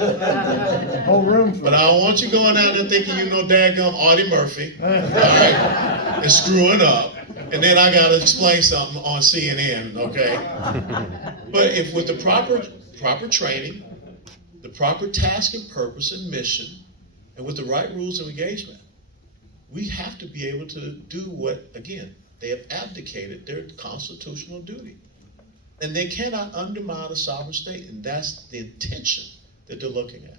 All right. Whole room. But I don't want you going out there thinking you know daggum Audie Murphy, all right, and screwing up, and then I gotta explain something on CNN, okay? But if with the proper training, the proper task and purpose and mission, and with the right rules of engagement, we have to be able to do what, again, they have abdicated their constitutional duty. And they cannot undermine a sovereign state, and that's the intention that they're looking at.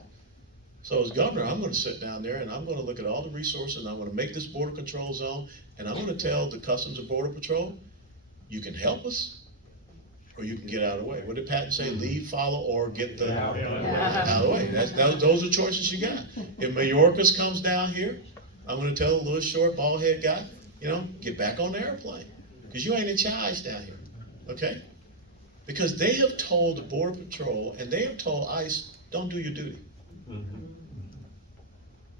So as governor, I'm going to sit down there and I'm going to look at all the resources, and I'm going to make this border control zone, and I'm going to tell the Customs and Border Patrol, you can help us, or you can get out of the way. What did Patton say? Lead, follow, or get the out of the way. Those are choices you got. If Mayorkas comes down here, I'm going to tell the little short, bald-head guy, you know, get back on the airplane, because you ain't in charge down here, okay? Because they have told the Border Patrol and they have told ICE, don't do your duty. Mm-hmm.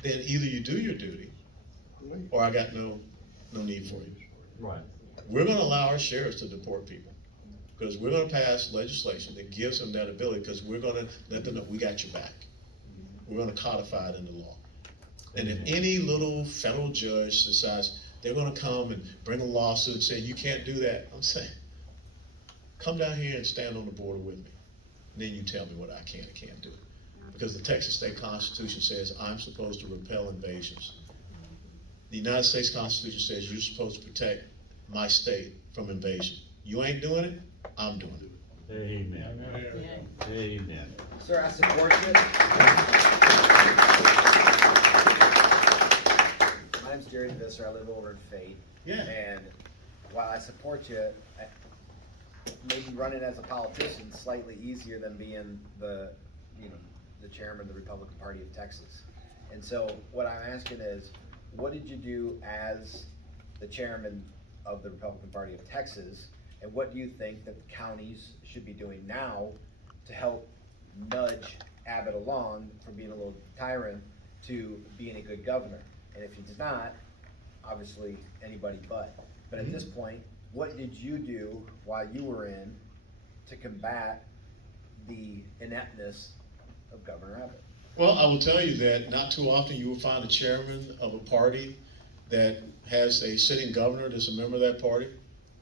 Then either you do your duty, or I got no need for you. Right. We're going to allow our sheriffs to deport people, because we're going to pass legislation that gives them that ability, because we're going to let them know we got your back. We're going to codify it in the law. And if any little federal judge decides they're going to come and bring a lawsuit saying you can't do that, I'm saying, come down here and stand on the border with me. And then you tell me what I can and can't do. Because the Texas State Constitution says I'm supposed to repel invasions. The United States Constitution says you're supposed to protect my state from invasion. You ain't doing it, I'm doing it. Amen. Amen. Sir, I support you. My name's Jerry Visser. I live over in Fate. Yeah. And while I support you, maybe running as a politician is slightly easier than being the chairman of the Republican Party of Texas. And so what I'm asking is, what did you do as the chairman of the Republican Party of Texas, and what do you think that the counties should be doing now to help nudge Abbott along from being a little tyrant to being a good governor? And if he's not, obviously anybody but. But at this point, what did you do while you were in to combat the ineptness of Governor Abbott? Well, I will tell you that not too often you will find a chairman of a party that has a sitting governor that's a member of that party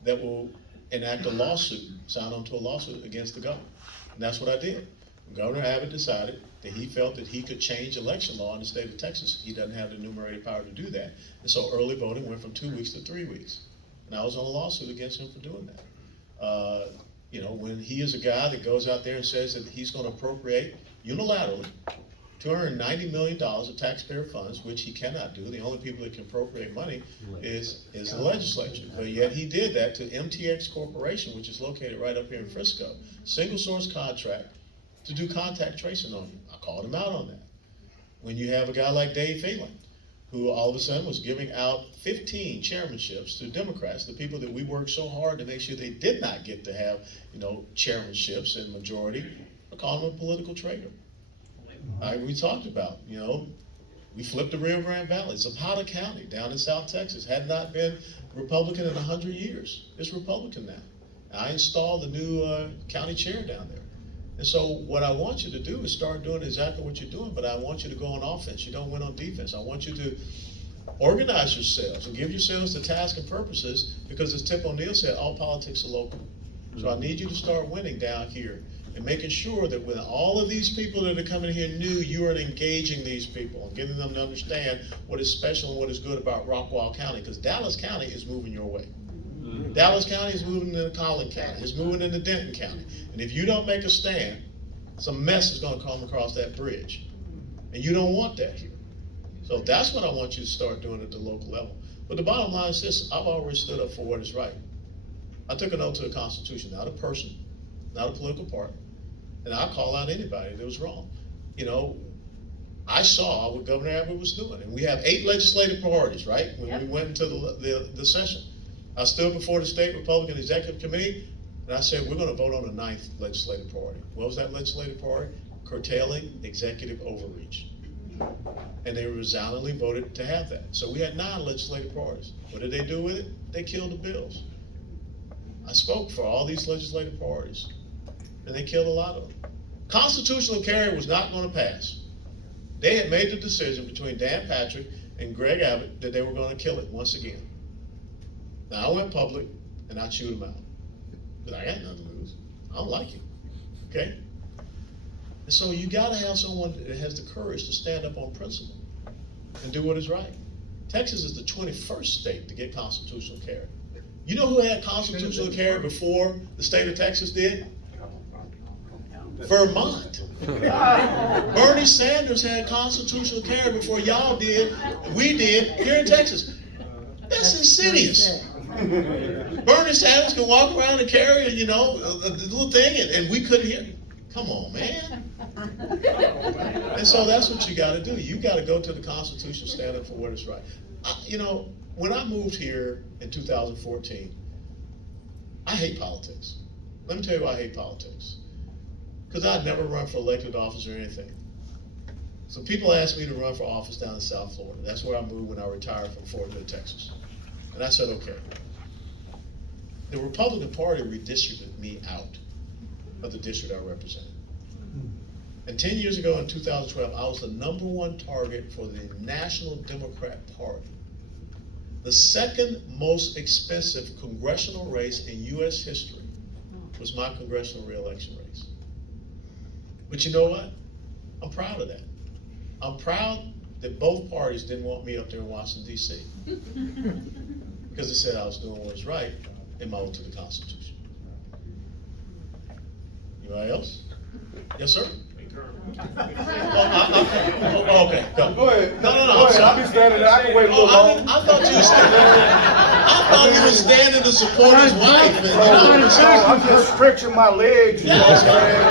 that will enact a lawsuit, sign on to a lawsuit against the governor. And that's what I did. When Governor Abbott decided that he felt that he could change election law in the state of Texas, he doesn't have the enumerated power to do that. And so early voting went from 2 weeks to 3 weeks. And I was on a lawsuit against him for doing that. When he is a guy that goes out there and says that he's going to appropriate unilaterally $290 million of taxpayer funds, which he cannot do. The only people that can appropriate money is the legislature. But yet he did that to MTX Corporation, which is located right up here in Frisco. Single source contract to do contact tracing on you. I called him out on that. When you have a guy like Dave Phelan, who all of a sudden was giving out 15 chairmanships to Democrats, the people that we worked so hard to make sure they did not get to have, chairmanships and majority, I called him a political traitor. We talked about, we flipped the Rio Grande Valley. Zapata County down in South Texas had not been Republican in 100 years. It's Republican now. I installed the new county chair down there. And so what I want you to do is start doing exactly what you're doing, but I want you to go on offense. You don't win on defense. I want you to organize yourselves and give yourselves the task and purposes, because as Tip O'Neill said, all politics are local. So I need you to start winning down here and making sure that when all of these people that are coming here new, you are engaging these people and getting them to understand what is special and what is good about Rockwall County, because Dallas County is moving your way. Dallas County is moving into Collin County. It's moving into Denton County. And if you don't make a stand, some mess is going to come across that bridge. And you don't want that here. So that's what I want you to start doing at the local level. But the bottom line is this: I've always stood up for what is right. I took an oath to the Constitution, not a person, not a political party. And I'll call out anybody that was wrong. I saw what Governor Abbott was doing, and we have 8 legislative priorities, right? When we went into the session. I stood before the State Republican Executive Committee, and I said, we're gonna vote on the 9th legislative priority. What was that legislative priority? Curtailing executive overreach. And they resoundingly voted to have that. So we had 9 legislative priorities. What did they do with it? They killed the bills. I spoke for all these legislative priorities, and they killed a lot of them. Constitutional carry was not gonna pass. They had made the decision between Dan Patrick and Greg Abbott that they were gonna kill it once again. Now I went public and I chewed them out. But I got nothing to lose. I don't like you, okay? And so you gotta have someone that has the courage to stand up on principle and do what is right. Texas is the 21st state to get constitutional carry. You know who had constitutional carry before the state of Texas did? Vermont. Bernie Sanders had constitutional carry before y'all did, we did here in Texas. That's insidious. Bernie Sanders can walk around and carry, a little thing, and we couldn't hear. Come on, man. And so that's what you gotta do. You gotta go to the Constitution, stand up for what is right. When I moved here in 2014, I hate politics. Let me tell you why I hate politics. Because I'd never run for elected office or anything. So people asked me to run for office down in South Florida. That's where I moved when I retired from Fort Hood, Texas. And I said, okay. The Republican Party redistricted me out of the district I represented. And 10 years ago in 2012, I was the #1 target for the National Democrat Party. The second most expensive congressional race in US history was my congressional re-election race. But you know what? I'm proud of that. I'm proud that both parties didn't want me up there in Washington, D.C. because they said I was doing what was right and my oath to the Constitution. Anybody else? Yes, sir? Okay, go. Go ahead. No, Go ahead. I'll be standing there. I can wait a little long. I thought you were standing to support his wife. I'm just stretching my legs, you know what I'm saying?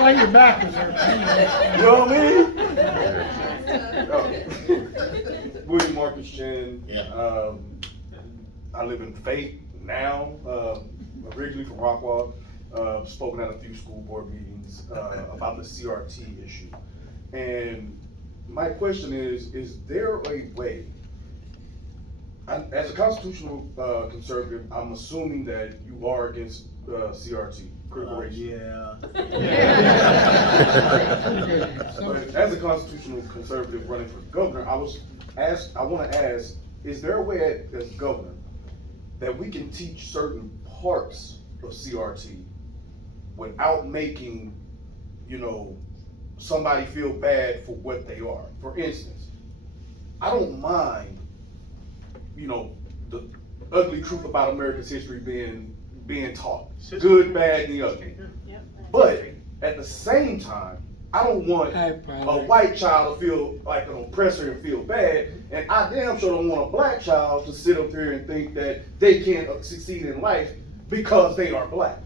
Why your back is there? You know what I mean? William Marcus Chin. Yeah. I live in Fate now, originally from Rockwall. Spoken at a few school board meetings about the CRT issue. And my question is there a way, as a constitutional conservative, I'm assuming that you are against CRT, critical race. Yeah. But as a constitutional conservative running for governor, I want to ask, is there a way as governor that we can teach certain parts of CRT without making, somebody feel bad for what they are? For instance, I don't mind, the ugly truth about America's history being taught, good, bad, and the ugly. But at the same time, I don't want a white child to feel like an oppressor and feel bad, and I damn sure don't want a black child to sit up there and think that they can't succeed in life because they are black.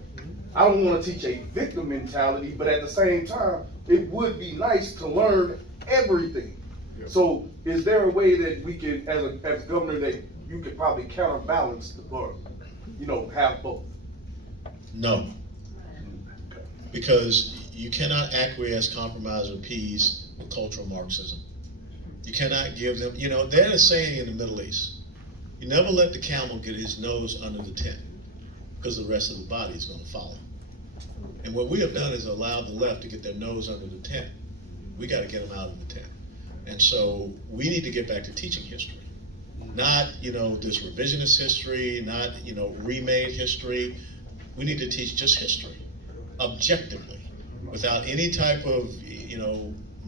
I don't want to teach a victim mentality, but at the same time, it would be nice to learn everything. Yeah. So is there a way that we can, as governor, that you could probably counterbalance or, have both? No. Because you cannot acquiesce, compromise, or appease with cultural Marxism. You cannot give them, there's a saying in the Middle East, you never let the camel get his nose under the tent, because the rest of the body is going to follow. And what we have done is allowed the left to get their nose under the tent. We got to get them out of the tent. And so we need to get back to teaching history. Not, this revisionist history, not, remade history. We need to teach just history, objectively, without any type of,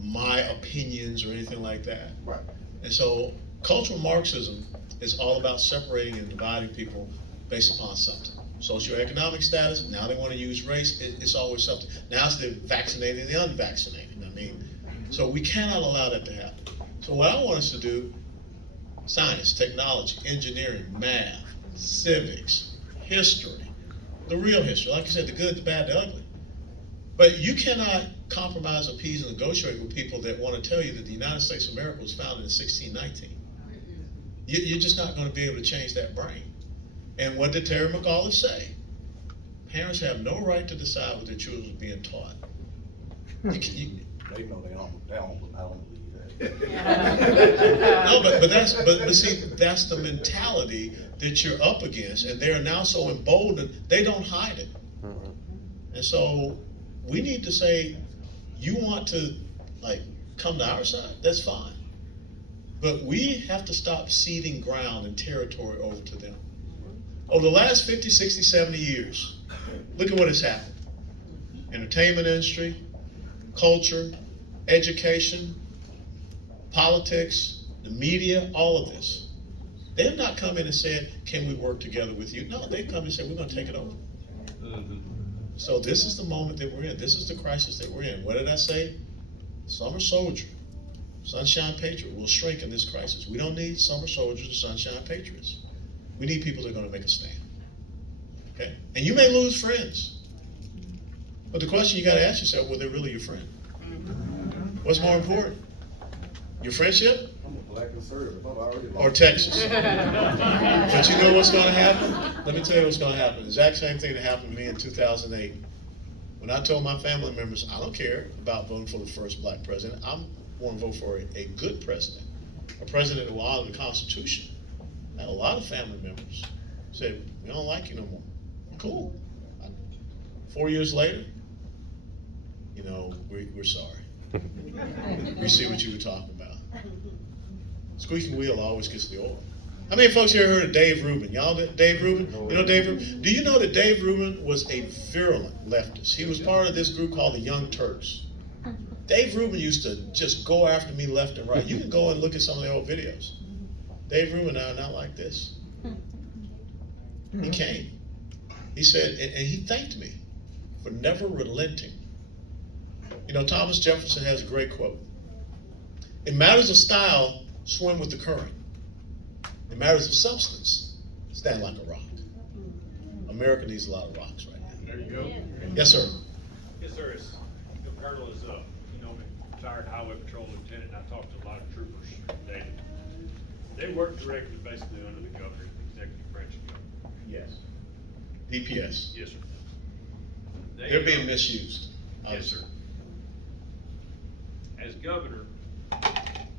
my opinions or anything like that. Right. And so cultural Marxism is all about separating and dividing people based upon something. Socioeconomic status, now they want to use race, it's always something. Now it's the vaccinated and the unvaccinated. So we cannot allow that to happen. So what I want us to do, science, technology, engineering, math, civics, history, the real history, like I said, the good, the bad, the ugly. But you cannot compromise, appease, and negotiate with people that want to tell you that the United States of America was founded in 1619. You're just not going to be able to change that brain. And what did Terry McAuliffe say? Parents have no right to decide what their children are being taught. They know they don't, but I don't believe that. No, but see, that's the mentality that you're up against, and they're now so emboldened, they don't hide it. And so we need to say, you want to like come to our side, that's fine. But we have to stop ceding ground and territory over to them. Over the last 50, 60, 70 years, look at what has happened. Entertainment industry, culture, education, politics, the media, all of this. They have not come in and said, can we work together with you? No, they've come and said, we're going to take it over. So this is the moment that we're in. This is the crisis that we're in. What did I say? Summer soldier, sunshine patriot will shrink in this crisis. We don't need summer soldiers and sunshine patriots. We need people that are going to make a stand. Okay? And you may lose friends. But the question you got to ask yourself, were they really your friend? What's more important? Your friendship? I'm a black conservative. I've already lost. Or Texas? But you know what's going to happen? Let me tell you what's going to happen. The exact same thing that happened to me in 2008. When I told my family members, I don't care about voting for the first black president. I want to vote for a good president, a president who will honor the Constitution. I had a lot of family members say, we don't like you no more. Cool. 4 years later, you know, we're sorry. We see what you were talking about. Squeaking wheel always gets the oil. How many folks here heard of Dave Rubin? Y'all know Dave Rubin? You know Dave Rubin? Do you know that Dave Rubin was a virulent leftist? He was part of this group called the Young Turks. Dave Rubin used to just go after me left and right. You can go and look at some of the old videos. Dave Rubin and I are not like this. He came. He said, and he thanked me for never relenting. You know, Thomas Jefferson has a great quote. In matters of style, swim with the current. In matters of substance, stand like a rock. America needs a lot of rocks right now. There you go. Yes, sir. Yes, sir. The Colonel is, retired highway patrol lieutenant, and I talked to a lot of troopers daily. They work directly, basically, under the governor, the executive branch of government. Yes. DPS. Yes, sir. They're being misused. Yes, sir. As governor,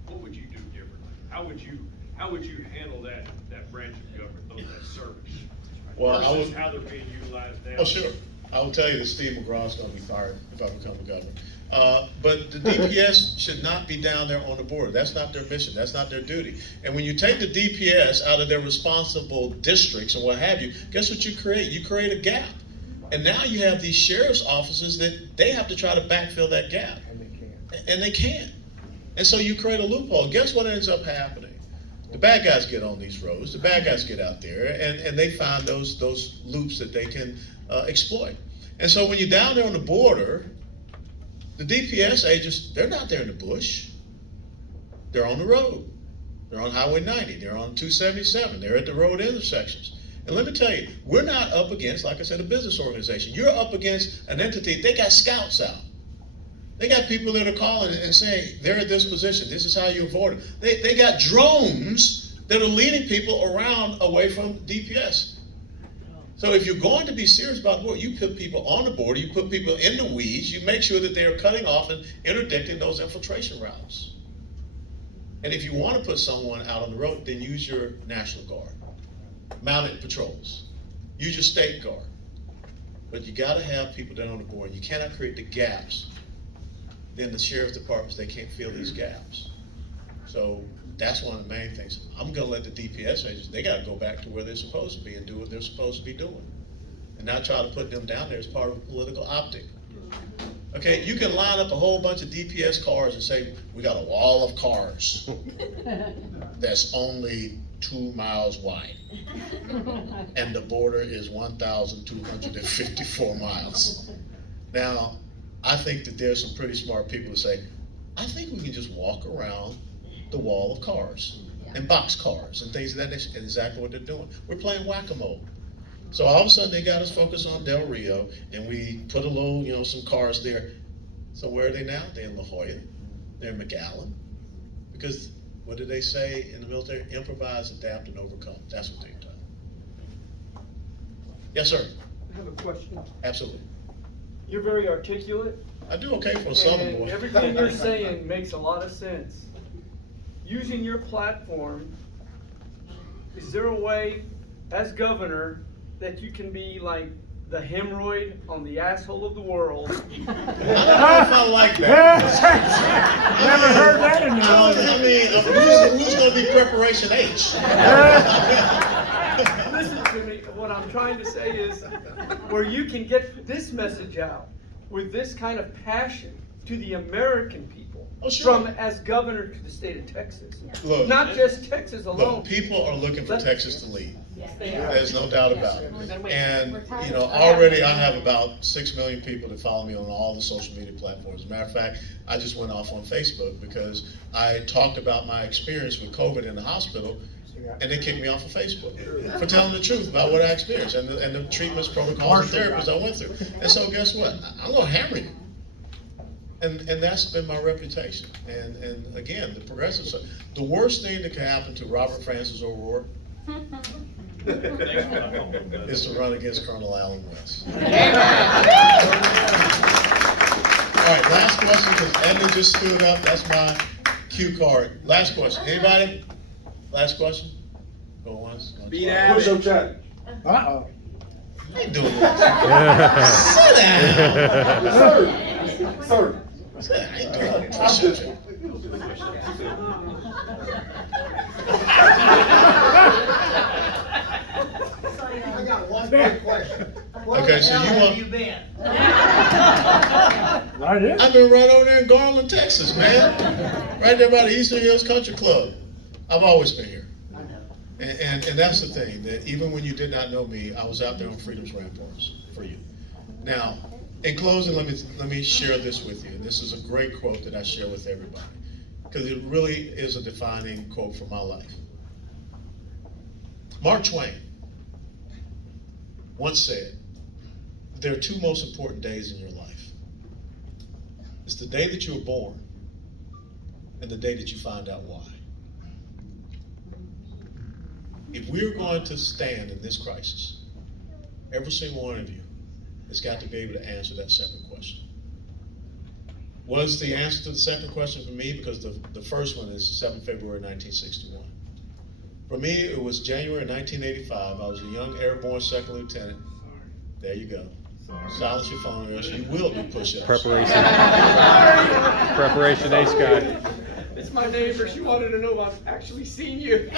what would you do differently? How would you handle that branch of government, that service? Well, versus how they're being utilized now? Oh, sure. I will tell you that Steve McGraw is going to be fired if I become a governor. But the DPS should not be down there on the border. That's not their mission. That's not their duty. And when you take the DPS out of their responsible districts and what have you, guess what you create? You create a gap. And now you have these sheriff's offices that they have to try to backfill that gap. And they can't. And so you create a loophole. Guess what ends up happening? The bad guys get on these roads. The bad guys get out there, and they find those loops that they can exploit. And so when you're down there on the border, the DPS agents, they're not there in the bush. They're on the road. They're on Highway 90. They're on 277. They're at the road intersections. And let me tell you, we're not up against, like I said, a business organization. You're up against an entity. They got scouts out. They got people that are calling and saying, they're at this position. This is how you avoid them. They got drones that are leading people around away from DPS. So if you're going to be serious about the border, you put people on the border, you put people in the weeds, you make sure that they are cutting off and interdicting those infiltration routes. And if you want to put someone out on the road, then use your National Guard, mounted patrols, use your state guard. But you got to have people down on the border. You cannot create the gaps. Then the sheriff's departments, they can't fill these gaps. So that's one of the main things. I'm going to let the DPS agents, they got to go back to where they're supposed to be and do what they're supposed to be doing. And not try to put them down there as part of a political optic. Okay, you can line up a whole bunch of DPS cars and say, we got a wall of cars that's only 2 miles wide. And the border is 1,254 miles. Now, I think that there's some pretty smart people who say, I think we can just walk around the wall of cars and box cars and things of that nature. And exactly what they're doing. We're playing whack-a-mole. So all of a sudden they got us focused on Del Rio, and we put a little, you know, some cars there. So where are they now? They're in La Jolla, they're in McAllen. Because what did they say in the military? Improvise, adapt, and overcome. That's what they've done. Yes, sir. I have a question. Absolutely. You're very articulate. I do okay for a Southern boy. And everything you're saying makes a lot of sense. Using your platform, is there a way, as governor, that you can be like the hemorrhoid on the asshole of the world? I don't know if I like that. Never heard that in the I mean, who's going to be Preparation H? Listen to me, what I'm trying to say is, where you can get this message out with this kind of passion to the American people, Oh, sure. from as governor to the state of Texas. Look, Not just Texas alone. Look, people are looking for Texas to lead. They are. There's no doubt about it. And, you know, already I have about 6 million people that follow me on all the social media platforms. As a matter of fact, I just went off on Facebook because I talked about my experience with COVID in the hospital, and they kicked me off of Facebook for telling the truth about what I experienced and the treatments, protocols, and therapies I went through. And so guess what? I'm gonna hammer you. And that's been my reputation. And again, the progressive side. The worst thing that can happen to Robert Francis O'Rourke is to run against Colonel Allen West. All right, last question, because Edna just stood up. That's my cue card. Last question. Anybody? Last question? Go once. Push up chat. Uh-oh. I ain't doing this. Sit down. Sir. I ain't doing push-ups. I got one quick question. Where Okay, the so hell you have want- you been? Right in. I've been right over there in Garland, Texas, man. Right there by the Eastern Hills Country Club. I've always been here. And that's the thing, that even when you did not know me, I was out there on Freedom's Ramparts for you. Now, in closing, let me share this with you. And this is a great quote that I share with everybody, because it really is a defining quote for my life. Mark Twain once said, there are two most important days in your life. It's the day that you were born and the day that you find out why. If we're going to stand in this crisis, every single one of you has got to be able to answer that second question. Was the answer to the second question for me, because the first one is 7 February 1961. For me, it was January 1985. I was a young airborne second lieutenant. There you go. Silence your phone, or else you will do push-ups. Preparation. Preparation H guy. It's my neighbor. She wanted to know if I've actually seen you.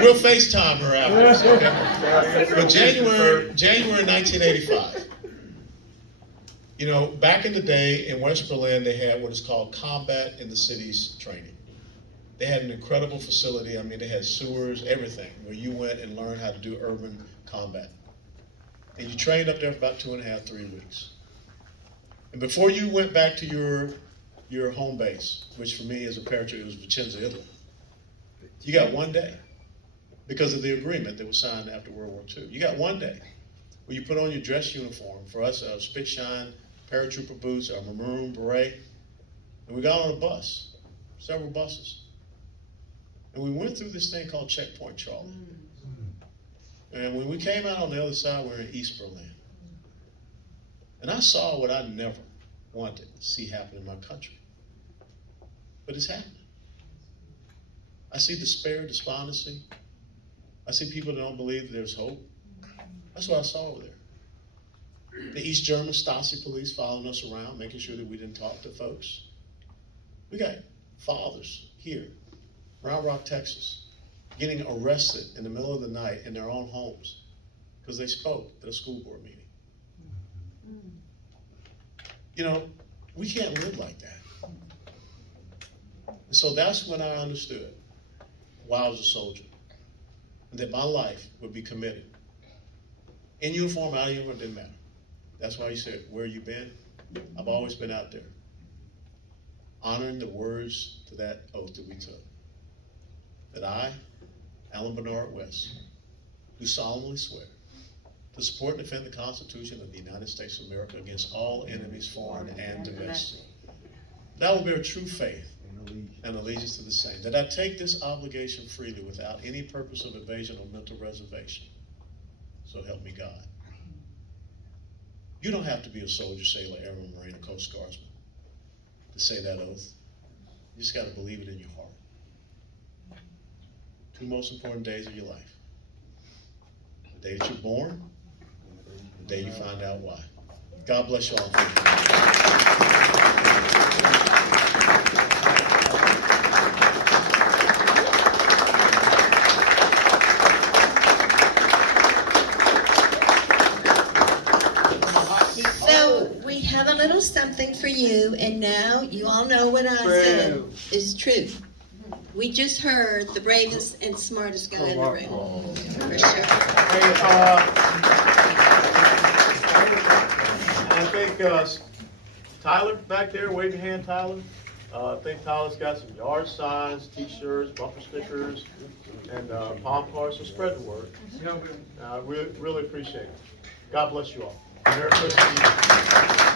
We'll FaceTime her after this, okay? But January 1985. You know, back in the day in West Berlin, they had what is called Combat in the Cities training. They had an incredible facility. I mean, they had sewers, everything, where you went and learned how to do urban combat. And you trained up there for about 2.5, 3 weeks. And before you went back to your home base, which for me as a paratrooper was Vicenza, Italy, you got 1 day because of the agreement that was signed after World War II. You got 1 day where you put on your dress uniform. For us, our spit shine paratrooper boots, our maroon beret, and we got on a bus, several buses. And we went through this thing called Checkpoint Charlie. And when we came out on the other side, we were in East Berlin. And I saw what I never wanted to see happen in my country. But it's happening. I see despair, despondency. I see people that don't believe that there's hope. That's what I saw over there. The East German Stasi police following us around, making sure that we didn't talk to folks. We got fathers here, Round Rock, Texas, getting arrested in the middle of the night in their own homes because they spoke at a school board meeting. You know, we can't live like that. And so that's when I understood why I was a soldier, and that my life would be committed. In uniform, out of uniform, didn't matter. That's why you said, where you been? I've always been out there, honoring the words to that oath that we took. That I, Alan Bernard West, do solemnly swear to support and defend the Constitution of the United States of America against all enemies, foreign and domestic. That I will bear true faith and allegiance to the same. That I take this obligation freely without any purpose of evasion or mental reservation. So help me God. You don't have to be a soldier, sailor, airman, marine, or coast guardsman to say that oath. You just got to believe it in your heart. Two most important days of your life. The day that you're born, the day you find out why. God bless you all. So we have a little something for you, and now you all know what I said is true. We just heard the bravest and smartest guy in the room, for sure. I think Tyler back there, wave your hand, Tyler. I think Tyler's got some yard signs, t-shirts, bumper stickers, and palm cards, so spread the word. Really appreciate it. God bless you all. Merry Christmas.